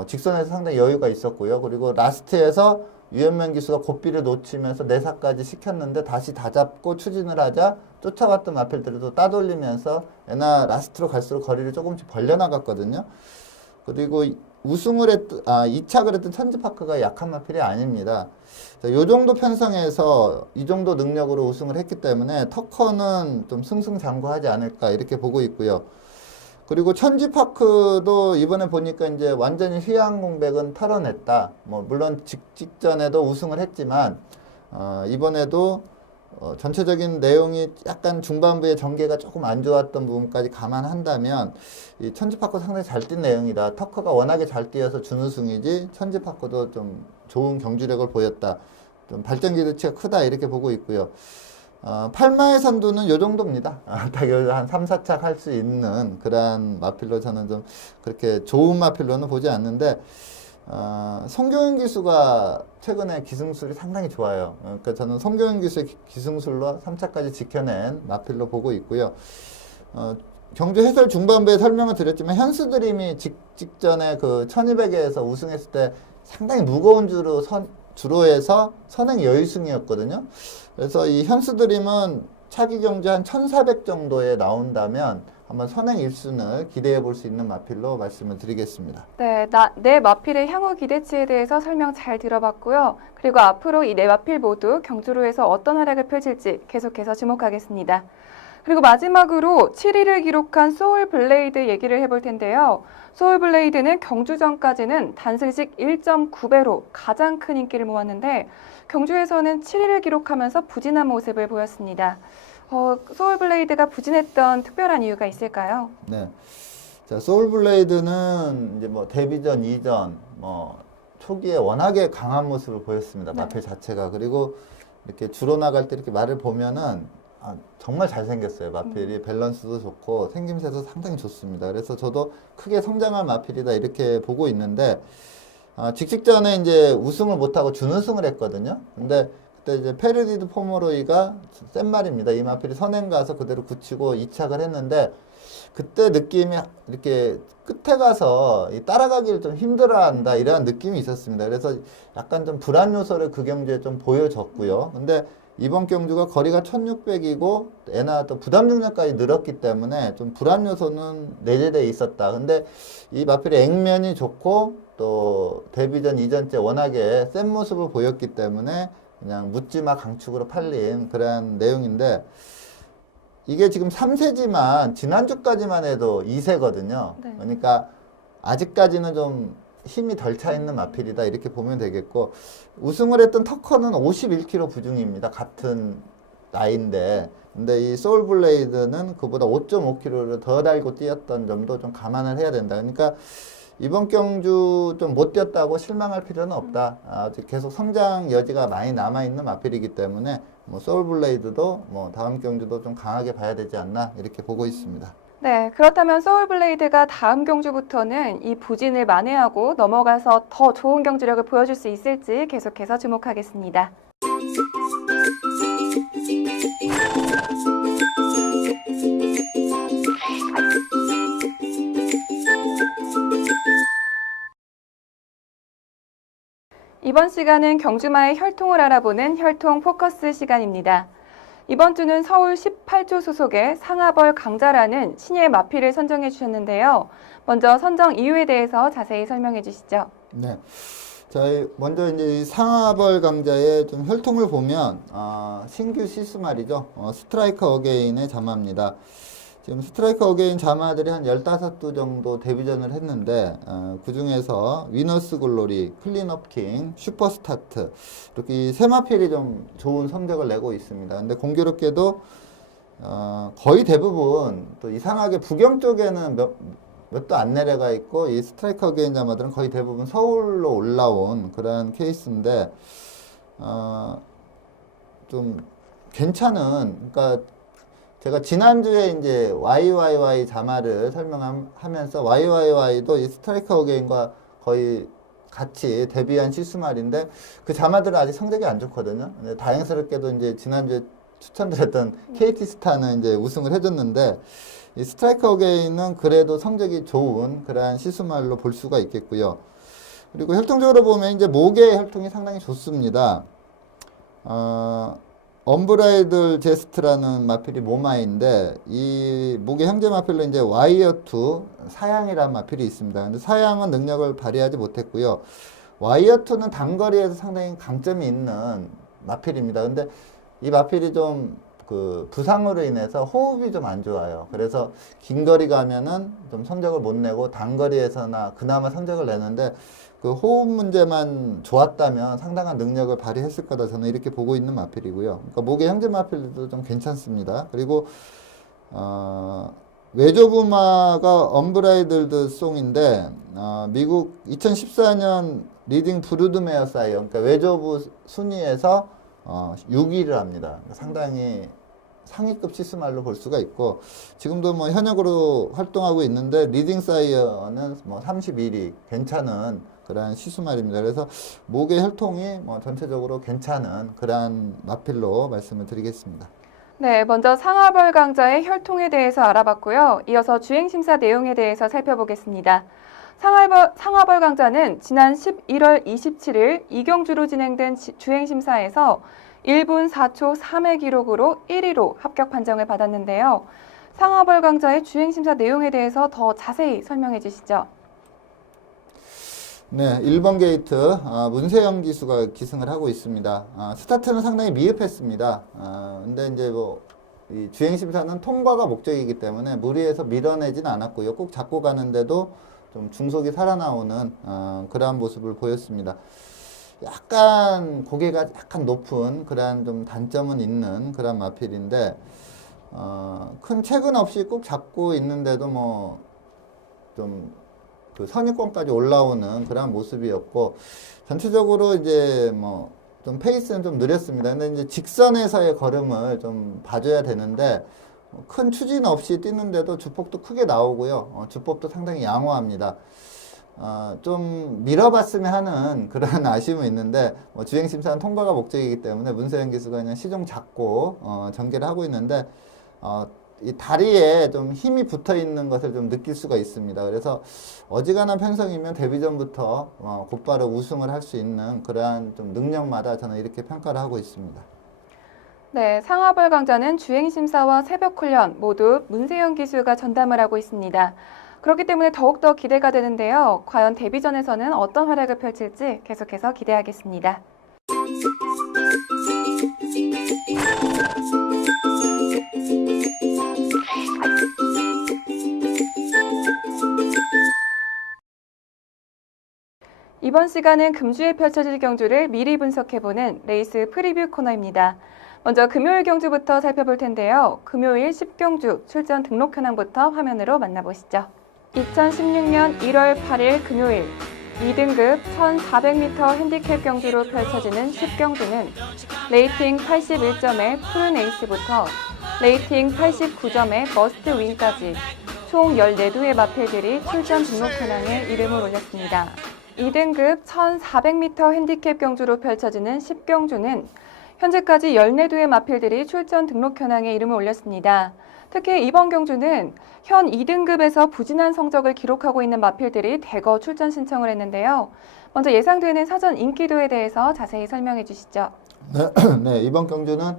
직선에서 상당히 여유가 있었고요. 그리고 라스트에서 유현명 기수가 고삐를 놓치면서 내사까지 시켰는데 다시 다잡고 추진을 하자 쫓아갔던 마필들도 따돌리면서 애나 라스트로 갈수록 거리를 조금씩 벌려나갔거든요. 그리고 우승을 2착을 했던 천지파크가 약한 마필이 아닙니다. 이 정도 편성에서 이 정도 능력으로 우승을 했기 때문에 터커는 좀 승승장구하지 않을까 이렇게 보고 있고요. 그리고 천지파크도 이번에 보니까 이제 완전히 휘황 공백은 털어냈다. 뭐 물론 직전에도 우승을 했지만 이번에도 전체적인 내용이 약간 중반부에 전개가 조금 안 좋았던 부분까지 감안한다면 이 천지파크 상당히 잘 뛴 내용이다. 터커가 워낙에 잘 뛰어서 준우승이지 천지파크도 좀 좋은 경주력을 보였다. 좀 발전 기대치가 크다 이렇게 보고 있고요. 8마의 선두는 요 정도입니다. 딱 한 3, 4착 할 수 있는 그러한 마필로 저는 좀 그렇게 좋은 마필로는 보지 않는데, 송교윤 기수가 최근에 기승술이 상당히 좋아요. 그러니까 저는 송교윤 기수의 기승술로 3차까지 지켜낸 마필로 보고 있고요. 경주 해설 중반부에 설명을 드렸지만 현수드림이 직전에 그 1200에서 우승했을 때 상당히 무거운 주로 해서 선행 여유승이었거든요. 그래서 이 현수드림은 차기 경주 한 1400 정도에 나온다면 한번 선행 1순을 기대해 볼 수 있는 마필로 말씀을 드리겠습니다. 네, 네 마필의 향후 기대치에 대해서 설명 잘 들어봤고요. 그리고 앞으로 이 네 마필 모두 경주로에서 어떤 활약을 펼칠지 계속해서 주목하겠습니다. 그리고 마지막으로 7위를 기록한 소울블레이드 얘기를 해볼 텐데요. 소울블레이드는 경주 전까지는 단승식 1.9배로 가장 큰 인기를 모았는데 경주에서는 7위를 기록하면서 부진한 모습을 보였습니다. 소울블레이드가 부진했던 특별한 이유가 있을까요? 네. 자, 소울블레이드는 이제 뭐 데뷔전 이전 초기에 워낙에 강한 모습을 보였습니다. 네. 마필 자체가. 그리고 이렇게 주로 나갈 때 이렇게 말을 보면은 정말 잘생겼어요. 마필이 밸런스도 좋고 생김새도 상당히 좋습니다. 그래서 저도 크게 성장한 마필이다 이렇게 보고 있는데, 직직전에 이제 우승을 못하고 준우승을 했거든요. 근데 그때 이제 페르디드 포모로이가 센 말입니다. 이 마필이 선행 가서 그대로 굳히고 이착을 했는데 그때 느낌이 이렇게 끝에 가서 따라가기를 좀 힘들어한다 이런 느낌이 있었습니다. 그래서 약간 좀 불안 요소를 그 경주에 좀 보여줬고요. 근데 이번 경주가 거리가 1600이고 애나 또 부담 중량까지 늘었기 때문에 좀 불안 요소는 내재되어 있었다. 근데 이 마필의 액면이 좋고 또 데뷔전 이전째 워낙에 센 모습을 보였기 때문에 그냥 묻지마 강축으로 팔린 그런 내용인데 이게 지금 3세지만 지난주까지만 해도 2세거든요. 네. 그러니까 아직까지는 좀 힘이 덜 차 있는 마필이다 이렇게 보면 되겠고 우승을 했던 터커는 51kg 부중입니다. 같은 나이인데 근데 이 소울블레이드는 그보다 5.5kg를 더 달고 뛰었던 점도 좀 감안을 해야 된다. 그러니까 이번 경주 좀 못 뛰었다고 실망할 필요는 없다. 아직 계속 성장 여지가 많이 남아있는 마필이기 때문에 뭐 소울블레이드도 뭐 다음 경주도 좀 강하게 봐야 되지 않나 이렇게 보고 있습니다. 네, 그렇다면 소울블레이드가 다음 경주부터는 이 부진을 만회하고 넘어가서 더 좋은 경주력을 보여줄 수 있을지 계속해서 주목하겠습니다. 이번 시간은 경주마의 혈통을 알아보는 혈통 포커스 시간입니다. 이번 주는 서울 18조 소속의 상하벌 강자라는 신예 마필을 선정해 주셨는데요. 먼저 선정 이유에 대해서 자세히 설명해 주시죠. 네. 자, 먼저 이제 이 상하벌 강자의 좀 혈통을 보면, 신규 시수 말이죠. 스트라이커 어게인의 자마입니다. 지금 스트라이커 어게인 자마들이 한 15두 정도 데뷔전을 했는데, 그 중에서 위너스 글로리, 클린업 킹, 슈퍼스타트, 이렇게 이 세 마필이 좀 좋은 성적을 내고 있습니다. 근데 공교롭게도, 거의 대부분 또 이상하게 부경 쪽에는 몇도 안 내려가 있고 이 스트라이커 어게인 자마들은 거의 대부분 서울로 올라온 그런 케이스인데 좀 괜찮은 그러니까 제가 지난주에 이제 YYY 자마를 설명하면서 YYY도 이 스트라이커 어게인과 거의 같이 데뷔한 시스말인데 그 자마들은 아직 성적이 안 좋거든요. 근데 다행스럽게도 이제 지난주에 추천드렸던 KT 스타는 이제 우승을 해줬는데 이 스트라이커 어게인은 그래도 성적이 좋은 그러한 시스말로 볼 수가 있겠고요. 그리고 혈통적으로 보면 이제 목의 혈통이 상당히 좋습니다. 언브라이들 제스트라는 마필이 모마인데 이 목의 형제 마필로 이제 와이어2 사양이라는 마필이 있습니다. 근데 사양은 능력을 발휘하지 못했고요. 와이어2는 단거리에서 상당히 강점이 있는 마필입니다. 근데 이 마필이 좀 그 부상으로 인해서 호흡이 좀 안 좋아요. 그래서 긴 거리 가면은 좀 성적을 못 내고 단거리에서나 그나마 성적을 내는데 그 호흡 문제만 좋았다면 상당한 능력을 발휘했을 거다 저는 이렇게 보고 있는 마필이고요. 그러니까 목의 형제 마필도 좀 괜찮습니다. 그리고 외조부마가 언브라이들드 송인데 미국 2014년 리딩 브루드메어 사이어 그러니까 외조부 순위에서 6위를 합니다. 상당히 상위급 시스말로 볼 수가 있고 지금도 뭐 현역으로 활동하고 있는데 리딩 사이어는 뭐 31위 괜찮은 그러한 시스말입니다. 그래서 목의 혈통이 뭐 전체적으로 괜찮은 그러한 마필로 말씀을 드리겠습니다. 네, 먼저 상하벌 강자의 혈통에 대해서 알아봤고요. 이어서 주행심사 내용에 대해서 살펴보겠습니다. 상하벌 강자는 지난 11월 27일 이경주로 진행된 주행심사에서 1분 4초 3의 기록으로 1위로 합격 판정을 받았는데요. 상하벌 강자의 주행심사 내용에 대해서 더 자세히 설명해 주시죠. 네, 1번 게이트 문세영 기수가 기승을 하고 있습니다. 스타트는 상당히 미흡했습니다. 근데 이제 뭐 이 주행심사는 통과가 목적이기 때문에 무리해서 밀어내진 않았고요. 꼭 잡고 가는데도 좀 중속이 살아나오는 그러한 모습을 보였습니다. 약간 고개가 약간 높은 그러한 좀 단점은 있는 그런 마필인데 큰 체근 없이 꼭 잡고 있는데도 뭐 좀 그 선입권까지 올라오는 그런 모습이었고 전체적으로 이제 뭐 좀 페이스는 좀 느렸습니다. 근데 이제 직선에서의 걸음을 좀 봐줘야 되는데 큰 추진 없이 뛰는데도 주폭도 크게 나오고요. 주폭도 상당히 양호합니다. 좀 밀어봤으면 하는 그런 아쉬움은 있는데, 주행심사는 통과가 목적이기 때문에 문세영 기수가 그냥 시종 잡고, 전개를 하고 있는데, 이 다리에 좀 힘이 붙어 있는 것을 좀 느낄 수가 있습니다. 그래서 어지간한 편성이면 데뷔전부터 곧바로 우승을 할 수 있는 그러한 좀 능력마다 저는 이렇게 평가를 하고 있습니다. 네, 상하벌 강좌는 주행심사와 새벽훈련 모두 문세영 기수가 전담을 하고 있습니다. 그렇기 때문에 더욱더 기대가 되는데요. 과연 데뷔전에서는 어떤 활약을 펼칠지 계속해서 기대하겠습니다. 이번 시간은 금주에 펼쳐질 경주를 미리 분석해보는 레이스 프리뷰 코너입니다. 먼저 금요일 경주부터 살펴볼 텐데요. 금요일 10경주 출전 등록 현황부터 화면으로 만나보시죠. 2016년 1월 8일 금요일 2등급 1400m 핸디캡 경주로 펼쳐지는 10경주는 레이팅 81점의 푸른 에이스부터 레이팅 89점의 머스트 윈까지 총 14두의 마필들이 출전 등록 현황에 이름을 올렸습니다. 2등급 1400m 핸디캡 경주로 펼쳐지는 10경주는 현재까지 14두의 마필들이 출전 등록 현황에 이름을 올렸습니다. 특히 이번 경주는 현 2등급에서 부진한 성적을 기록하고 있는 마필들이 대거 출전 신청을 했는데요. 먼저 예상되는 사전 인기도에 대해서 자세히 설명해 주시죠. 네, 이번 경주는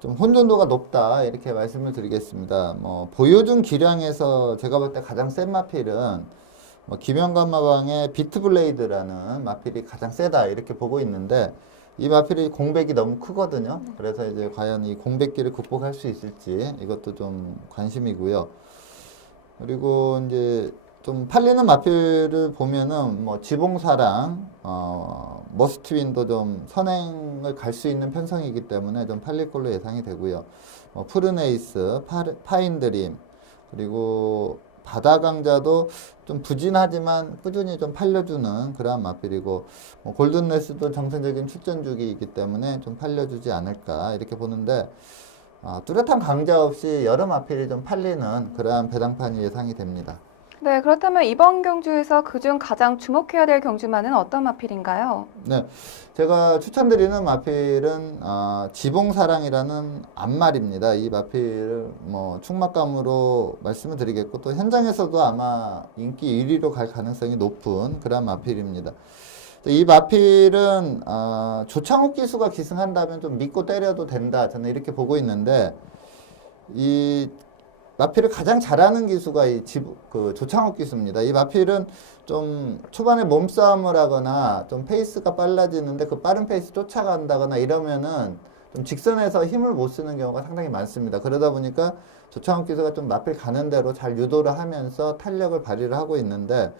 좀 혼돈도가 높다 이렇게 말씀을 드리겠습니다. 보여준 기량에서 제가 볼 때 가장 센 마필은 김영관마방의 비트블레이드라는 마필이 가장 세다 이렇게 보고 있는데, 이 마필이 공백이 너무 크거든요. 그래서 이제 과연 이 공백기를 극복할 수 있을지 이것도 좀 관심이고요. 그리고 이제 좀 팔리는 마필을 보면은 지봉사랑, 머스트윈도 좀 선행을 갈 수 있는 편성이기 때문에 좀 팔릴 걸로 예상이 되고요. 푸른에이스, 파인드림, 그리고 바다강자도 좀 부진하지만 꾸준히 좀 팔려주는 그러한 마필이고, 골든레스도 정상적인 출전주기이기 때문에 좀 팔려주지 않을까 이렇게 보는데, 뚜렷한 강자 없이 여러 마필이 좀 팔리는 그러한 배당판이 예상이 됩니다. 네, 그렇다면 이번 경주에서 그중 가장 주목해야 될 경주만은 어떤 마필인가요? 네, 제가 추천드리는 마필은 지봉사랑이라는 암말입니다. 이 마필을 충막감으로 말씀을 드리겠고, 또 현장에서도 아마 인기 1위로 갈 가능성이 높은 그런 마필입니다. 이 마필은 조창욱 기수가 기승한다면 좀 믿고 때려도 된다, 저는 이렇게 보고 있는데, 이 마필을 가장 잘하는 기수가 조창욱 기수입니다. 이 마필은 좀 초반에 몸싸움을 하거나 좀 페이스가 빨라지는데 그 빠른 페이스 쫓아간다거나 이러면은 좀 직선에서 힘을 못 쓰는 경우가 상당히 많습니다. 그러다 보니까 조창욱 기수가 좀 마필 가는 대로 잘 유도를 하면서 탄력을 발휘를 하고 있는데,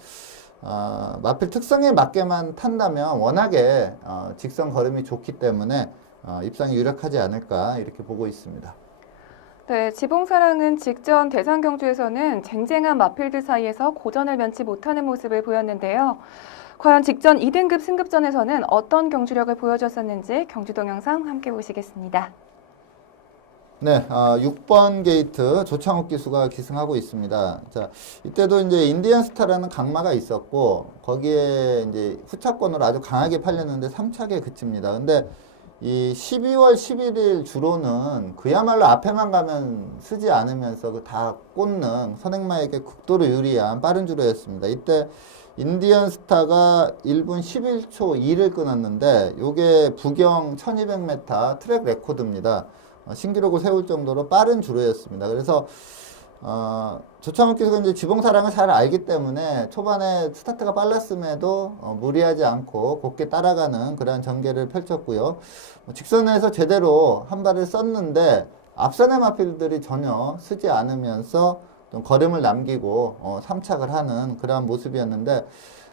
마필 특성에 맞게만 탄다면 워낙에 직선 걸음이 좋기 때문에 입상이 유력하지 않을까 이렇게 보고 있습니다. 네, 지봉사랑은 직전 대상 경주에서는 쟁쟁한 마필들 사이에서 고전을 면치 못하는 모습을 보였는데요. 과연 직전 2등급 승급전에서는 어떤 경주력을 보여줬었는지 경주 동영상 함께 보시겠습니다. 네, 6번 게이트 조창욱 기수가 기승하고 있습니다. 자, 이때도 이제 인디언 스타라는 강마가 있었고, 거기에 이제 후차권으로 아주 강하게 팔렸는데 3착에 그칩니다. 근데 이 12월 11일 주로는 그야말로 앞에만 가면 쓰지 않으면서 다 꽂는 선행마에게 극도로 유리한 빠른 주로였습니다. 이때 인디언 스타가 1분 11초 2를 끊었는데, 요게 부경 1200m 트랙 레코드입니다. 신기록을 세울 정도로 빠른 주로였습니다. 그래서 조창욱 기수가 이제 지봉사랑을 잘 알기 때문에 초반에 스타트가 빨랐음에도 무리하지 않고 곱게 따라가는 그런 전개를 펼쳤고요. 직선에서 제대로 한 발을 썼는데 앞선의 마필들이 전혀 쓰지 않으면서 좀 걸음을 남기고 3착을 하는 그러한 모습이었는데,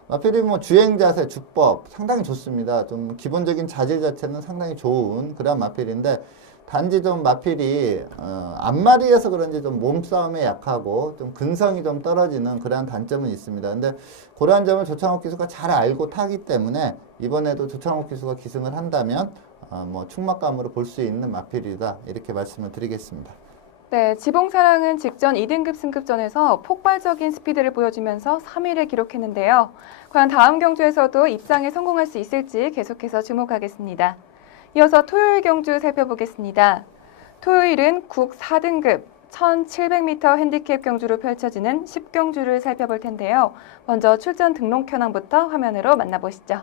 마필이 주행 자세, 주법 상당히 좋습니다. 좀 기본적인 자질 자체는 상당히 좋은 그런 마필인데, 단지 좀 마필이 앞마리에서 그런지 좀 몸싸움에 약하고 좀 근성이 좀 떨어지는 그러한 단점은 있습니다. 근데 그러한 점을 조창욱 기수가 잘 알고 타기 때문에 이번에도 조창욱 기수가 기승을 한다면 충막감으로 볼 수 있는 마필이다 이렇게 말씀을 드리겠습니다. 네, 지봉사랑은 직전 2등급 승급전에서 폭발적인 스피드를 보여주면서 3위를 기록했는데요. 과연 다음 경주에서도 입상에 성공할 수 있을지 계속해서 주목하겠습니다. 이어서 토요일 경주 살펴보겠습니다. 토요일은 국 4등급 1700m 핸디캡 경주로 펼쳐지는 10경주를 살펴볼 텐데요. 먼저 출전 등록 현황부터 화면으로 만나보시죠.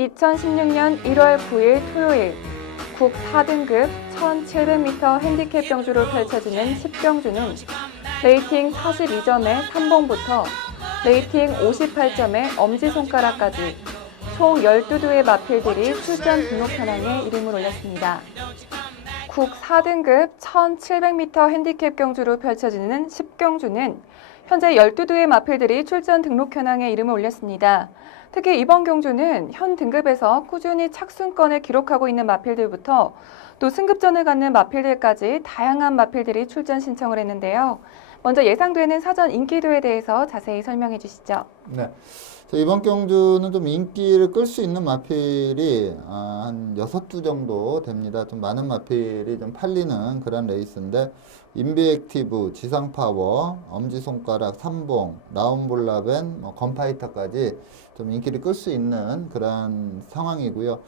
2016년 1월 9일 토요일 국 4등급 1700m 핸디캡 경주로 펼쳐지는 10경주는 레이팅 42점의 삼봉부터 레이팅 58점의 엄지손가락까지 총 12두의 마필들이 출전 등록 현황에 이름을 올렸습니다. 국 4등급 1700m 핸디캡 경주로 펼쳐지는 10경주는 현재 12두의 마필들이 출전 등록 현황에 이름을 올렸습니다. 특히 이번 경주는 현 등급에서 꾸준히 착순권을 기록하고 있는 마필들부터 또 승급전을 갖는 마필들까지 다양한 마필들이 출전 신청을 했는데요. 먼저 예상되는 사전 인기도에 대해서 자세히 설명해 주시죠. 네. 이번 경주는 좀 인기를 끌 수 있는 마필이 한 6두 정도 됩니다. 좀 많은 마필이 좀 팔리는 그런 레이스인데 인비액티브, 지상파워, 엄지손가락, 삼봉, 라운볼라벤, 건파이터까지 좀 인기를 끌 수 있는 그런 상황이고요.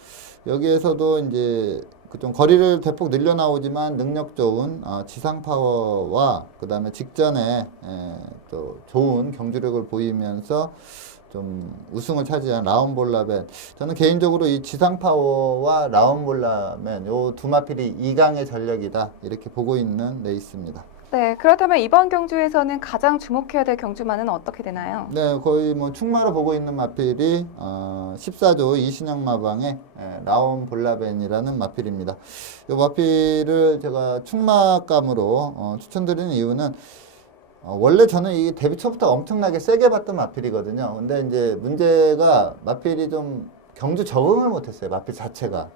여기에서도 이제 좀 거리를 대폭 늘려 나오지만 능력 좋은 지상파워와 그 다음에 직전에 또 좋은 경주력을 보이면서 좀 우승을 차지한 라운볼라벤. 저는 개인적으로 이 지상파워와 라운볼라벤 요 두 마필이 2강의 전력이다 이렇게 보고 있는 레이스입니다. 네, 그렇다면 이번 경주에서는 가장 주목해야 될 경주만은 어떻게 되나요? 네, 거의 뭐 충마로 보고 있는 마필이 14조 이신영 마방의 라운볼라벤이라는 마필입니다. 이 마필을 제가 충마감으로 추천드리는 이유는 원래 저는 이 데뷔 초부터 엄청나게 세게 봤던 마필이거든요. 근데 이제 문제가 마필이 좀 경주 적응을 못했어요. 마필 자체가.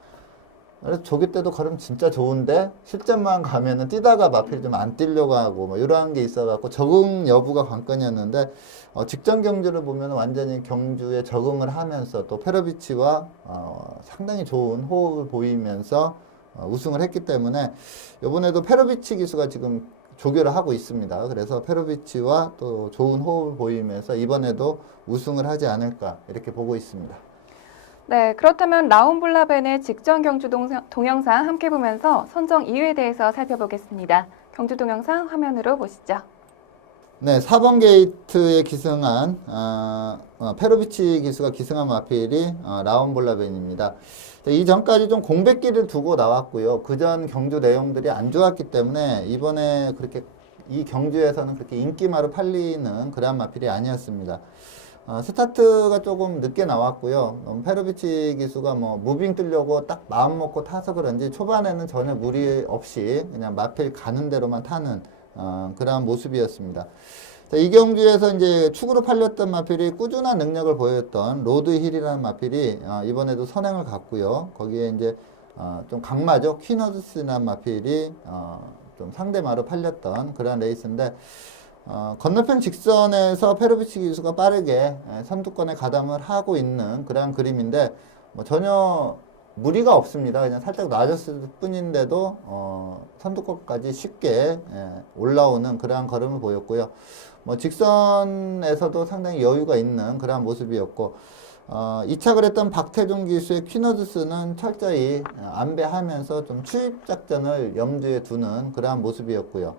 그래서 조기 때도 걸으면 진짜 좋은데 실전만 가면은 뛰다가 마필이 좀 안 뛰려고 하고 뭐 이러한 게 있어갖고 적응 여부가 관건이었는데 직전 경주를 보면 완전히 경주에 적응을 하면서 또 페로비치와 상당히 좋은 호흡을 보이면서 우승을 했기 때문에 이번에도 페로비치 기수가 지금 조교를 하고 있습니다. 그래서 페로비치와 또 좋은 호흡을 보이면서 이번에도 우승을 하지 않을까 이렇게 보고 있습니다. 네, 그렇다면 라운볼라벤의 직전 경주 동영상 함께 보면서 선정 이유에 대해서 살펴보겠습니다. 경주 동영상 화면으로 보시죠. 네, 4번 게이트에 기승한 페로비치 기수가 기승한 마필이 라운볼라벤입니다. 이전까지 좀 공백기를 두고 나왔고요. 그전 경주 내용들이 안 좋았기 때문에 이번에 그렇게 이 경주에서는 그렇게 인기마로 팔리는 그런 마필이 아니었습니다. 스타트가 조금 늦게 나왔고요. 페로비치 기수가 뭐 무빙 뜨려고 딱 마음 먹고 타서 그런지 초반에는 전혀 무리 없이 그냥 마필 가는 대로만 타는 그러한 모습이었습니다. 자, 이 경주에서 이제 축으로 팔렸던 마필이 꾸준한 능력을 보였던 로드힐이라는 마필이 이번에도 선행을 갔고요. 거기에 이제 좀 강마죠. 퀸어드스라는 마필이 좀 상대마로 팔렸던 그런 레이스인데 건너편 직선에서 페로비치 기수가 빠르게 선두권에 가담을 하고 있는 그런 그림인데 뭐 전혀 무리가 없습니다. 그냥 살짝 낮았을 뿐인데도 선두권까지 쉽게 올라오는 그러한 걸음을 보였고요. 뭐 직선에서도 상당히 여유가 있는 그러한 모습이었고 이착을 했던 박태종 기수의 퀸어드스는 철저히 안배하면서 좀 추입 작전을 염두에 두는 그러한 모습이었고요.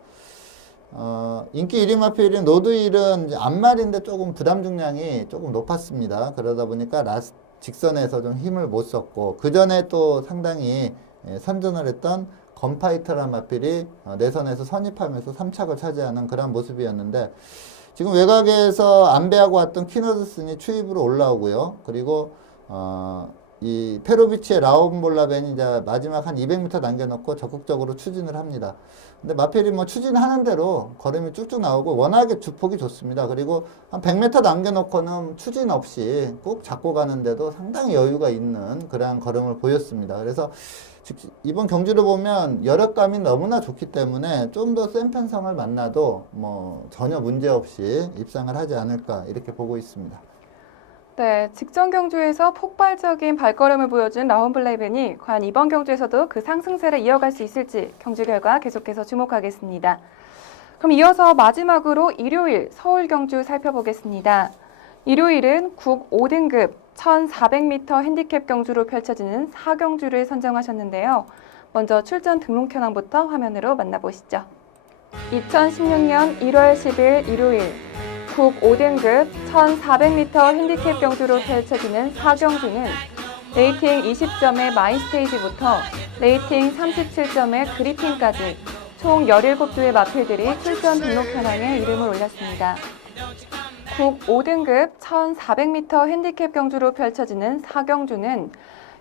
인기 1위 마필인 로드힐은 앞말인데 조금 부담 중량이 조금 높았습니다. 그러다 보니까 직선에서 좀 힘을 못 썼고 그 전에 또 상당히 선전을 했던 건파이터란 마필이 내선에서 선입하면서 3착을 차지하는 그런 모습이었는데 지금 외곽에서 안배하고 왔던 퀸어드슨이 추입으로 올라오고요. 그리고 이 페로비치의 라운볼라벤이 이제 마지막 한 200m 남겨놓고 적극적으로 추진을 합니다. 근데 마필이 뭐 추진하는 대로 걸음이 쭉쭉 나오고 워낙에 주폭이 좋습니다. 그리고 한 100m 남겨놓고는 추진 없이 꼭 잡고 가는데도 상당히 여유가 있는 그러한 걸음을 보였습니다. 그래서 이번 경주를 보면 여력감이 너무나 좋기 때문에 좀 더 센 편성을 만나도 뭐 전혀 문제 없이 입상을 하지 않을까 이렇게 보고 있습니다. 네, 직전 경주에서 폭발적인 발걸음을 보여준 라운볼라벤이 과연 이번 경주에서도 그 상승세를 이어갈 수 있을지 경주 결과 계속해서 주목하겠습니다. 그럼 이어서 마지막으로 일요일 서울 경주 살펴보겠습니다. 일요일은 국 5등급 1400m 핸디캡 경주로 펼쳐지는 4경주를 선정하셨는데요. 먼저 출전 등록 현황부터 화면으로 만나보시죠. 2016년 1월 10일 일요일 국 5등급 1400m 핸디캡 경주로 펼쳐지는 4경주는 레이팅 20점의 마인스테이지부터 레이팅 37점의 그리핀까지 총 17조의 마필들이 출전 등록 현황에 이름을 올렸습니다. 국 5등급 1400m 핸디캡 경주로 펼쳐지는 4경주는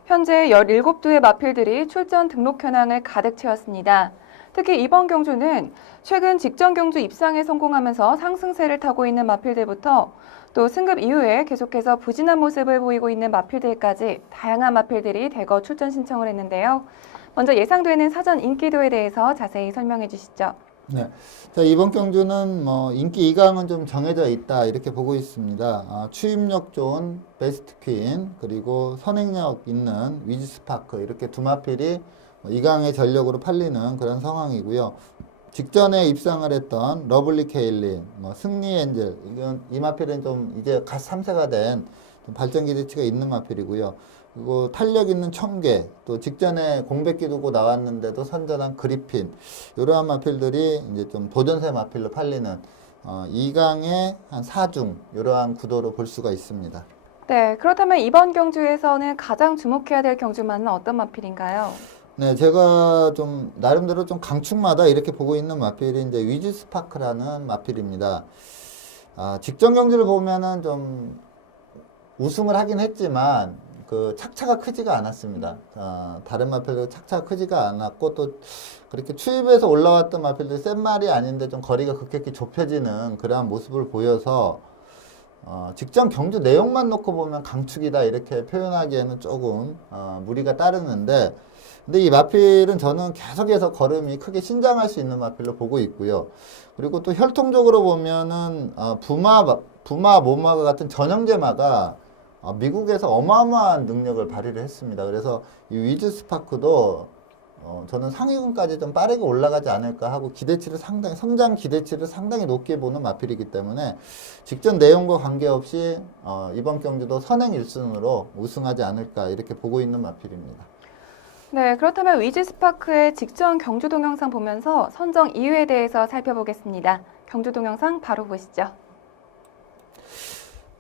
현재 17조의 마필들이 출전 등록 현황을 가득 채웠습니다. 특히 이번 경주는 최근 직전 경주 입상에 성공하면서 상승세를 타고 있는 마필들부터 또 승급 이후에 계속해서 부진한 모습을 보이고 있는 마필들까지 다양한 마필들이 대거 출전 신청을 했는데요. 먼저 예상되는 사전 인기도에 대해서 자세히 설명해 주시죠. 네. 자, 이번 경주는 인기 2강은 좀 정해져 있다 이렇게 보고 있습니다. 추임력 좋은 베스트 퀸 그리고 선행력 있는 위즈스파크 이렇게 두 마필이 2강의 전력으로 팔리는 그런 상황이고요. 직전에 입상을 했던 러블리 케일린, 승리 엔젤 이 마필은 좀 이제 갓 3세가 된 좀 발전 기대치가 있는 마필이고요. 그리고 탄력 있는 청계, 또 직전에 공백기 두고 나왔는데도 선전한 그리핀, 이러한 마필들이 이제 좀 도전세 마필로 팔리는 2강의 한 4중, 이러한 구도로 볼 수가 있습니다. 네, 그렇다면 이번 경주에서는 가장 주목해야 될 경주만은 어떤 마필인가요? 네, 제가 좀 나름대로 좀 강축마다 이렇게 보고 있는 마필이 이제 위즈스파크라는 마필입니다. 직전 경주를 보면은 좀 우승을 하긴 했지만 그 착차가 크지가 않았습니다. 다른 마필도 착차가 크지가 않았고 또 그렇게 추입해서 올라왔던 마필들이 센 말이 아닌데 좀 거리가 급격히 좁혀지는 그러한 모습을 보여서 직전 경주 내용만 놓고 보면 강축이다 이렇게 표현하기에는 조금 무리가 따르는데 근데 이 마필은 저는 계속해서 걸음이 크게 신장할 수 있는 마필로 보고 있고요. 그리고 또 혈통적으로 보면은 부마 모마가 같은 전형제마가 미국에서 어마어마한 능력을 발휘를 했습니다. 그래서 이 위즈스파크도 저는 상위군까지 좀 빠르게 올라가지 않을까 하고 성장 기대치를 상당히 높게 보는 마필이기 때문에 직전 내용과 관계없이 이번 경주도 선행 1순으로 우승하지 않을까 이렇게 보고 있는 마필입니다. 네, 그렇다면 위즈스파크의 직전 경주 동영상 보면서 선정 이유에 대해서 살펴보겠습니다. 경주 동영상 바로 보시죠.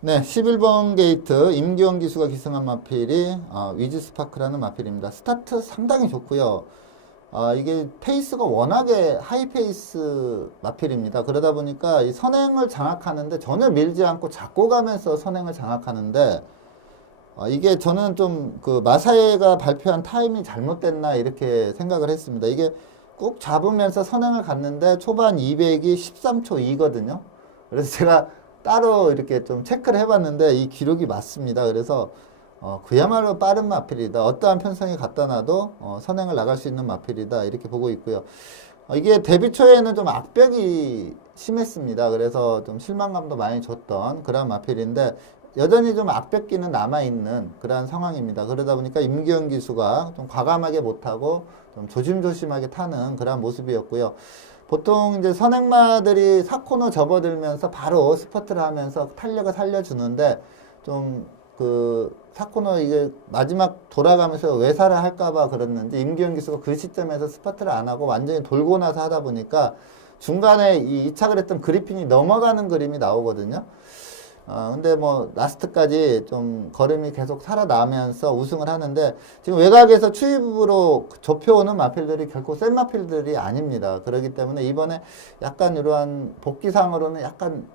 네, 11번 게이트 임기원 기수가 기승한 마필이 위즈스파크라는 마필입니다. 스타트 상당히 좋고요. 이게 페이스가 워낙에 하이페이스 마필입니다. 그러다 보니까 이 선행을 장악하는데 전혀 밀지 않고 잡고 가면서 선행을 장악하는데 이게 저는 좀 그 마사에가 발표한 타임이 잘못됐나 이렇게 생각을 했습니다. 이게 꼭 잡으면서 선행을 갔는데 초반 200이 13초 2거든요. 그래서 제가 따로 이렇게 좀 체크를 해봤는데 이 기록이 맞습니다. 그래서 그야말로 빠른 마필이다. 어떠한 편성이 갖다 놔도 선행을 나갈 수 있는 마필이다. 이렇게 보고 있고요. 이게 데뷔 초에는 좀 악벽이 심했습니다. 그래서 좀 실망감도 많이 줬던 그런 마필인데 여전히 좀 악벽기는 남아있는 그러한 상황입니다. 그러다 보니까 임기현 기수가 좀 과감하게 못하고 좀 조심조심하게 타는 그러한 모습이었고요. 보통 이제 선행마들이 4코너 접어들면서 바로 스퍼트를 하면서 탄력을 살려주는데 좀 그 4코너 이게 마지막 돌아가면서 외사를 할까봐 그랬는지 임기현 기수가 그 시점에서 스퍼트를 안 하고 완전히 돌고 나서 하다 보니까 중간에 이 이착을 했던 그리핀이 넘어가는 그림이 나오거든요. 근데 뭐 라스트까지 좀 걸음이 계속 살아나면서 우승을 하는데 지금 외곽에서 추입으로 좁혀오는 마필들이 결코 센 마필들이 아닙니다. 그렇기 때문에 이번에 약간 이러한 복귀상으로는 약간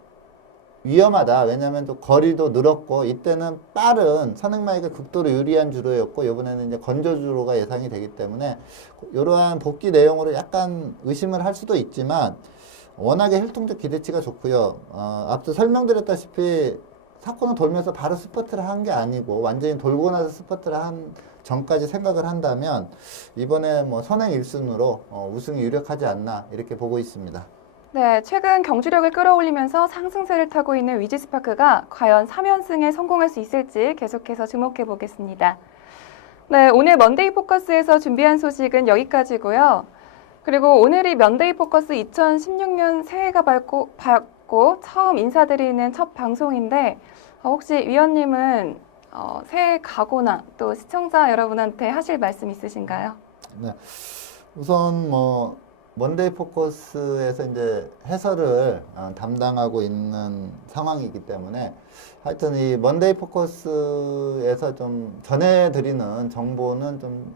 위험하다. 왜냐하면 또 거리도 늘었고 이때는 빠른 선행마이가 극도로 유리한 주로였고 이번에는 이제 건조 주로가 예상이 되기 때문에 이러한 복귀 내용으로 약간 의심을 할 수도 있지만 워낙에 혈통적 기대치가 좋고요. 앞서 설명드렸다시피 사코너 돌면서 바로 스퍼트를 한 게 아니고 완전히 돌고 나서 스퍼트를 한 전까지 생각을 한다면 이번에 뭐 선행 1순으로 우승이 유력하지 않나 이렇게 보고 있습니다. 네, 최근 경주력을 끌어올리면서 상승세를 타고 있는 위즈스파크가 과연 3연승에 성공할 수 있을지 계속해서 주목해 보겠습니다. 네, 오늘 먼데이 포커스에서 준비한 소식은 여기까지고요. 그리고 오늘이 면데이 포커스 2016년 새해가 밝고 처음 인사드리는 첫 방송인데 혹시 위원님은 새해 각오나 또 시청자 여러분한테 하실 말씀 있으신가요? 네. 우선 뭐 먼데이 포커스에서 이제 해설을 담당하고 있는 상황이기 때문에 하여튼 이 먼데이 포커스에서 좀 전해드리는 정보는 좀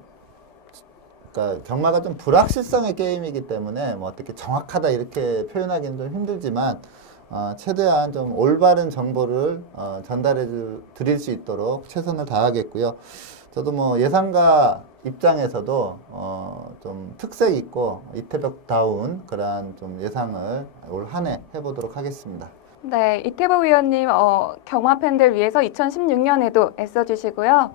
그러니까 경마가 좀 불확실성의 게임이기 때문에 뭐 어떻게 정확하다 이렇게 표현하기는 좀 힘들지만 최대한 좀 올바른 정보를 전달해 드릴 수 있도록 최선을 다하겠고요. 저도 뭐 예상가 입장에서도 좀 특색 있고 이태백다운 그러한 좀 예상을 올 한 해 해보도록 하겠습니다. 네, 이태복 위원님 경마 팬들 위해서 2016년에도 애써주시고요.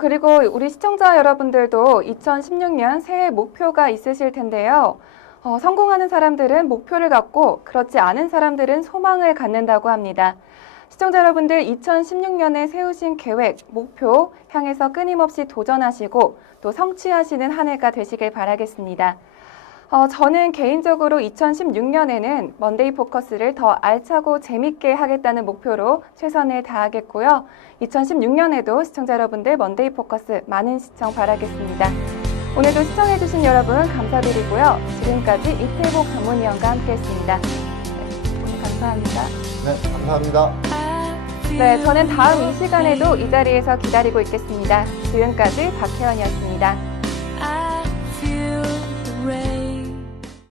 그리고 우리 시청자 여러분들도 2016년 새해 목표가 있으실 텐데요. 성공하는 사람들은 목표를 갖고 그렇지 않은 사람들은 소망을 갖는다고 합니다. 시청자 여러분들 2016년에 세우신 계획, 목표 향해서 끊임없이 도전하시고 또 성취하시는 한 해가 되시길 바라겠습니다. 저는 개인적으로 2016년에는 먼데이 포커스를 더 알차고 재밌게 하겠다는 목표로 최선을 다하겠고요. 2016년에도 시청자 여러분들 먼데이 포커스 많은 시청 바라겠습니다. 오늘도 시청해주신 여러분 감사드리고요. 지금까지 이태복 전문위원과 함께했습니다. 오늘 감사합니다. 네, 감사합니다. 네, 저는 다음 이 시간에도 이 자리에서 기다리고 있겠습니다. 지금까지 박혜원이었습니다.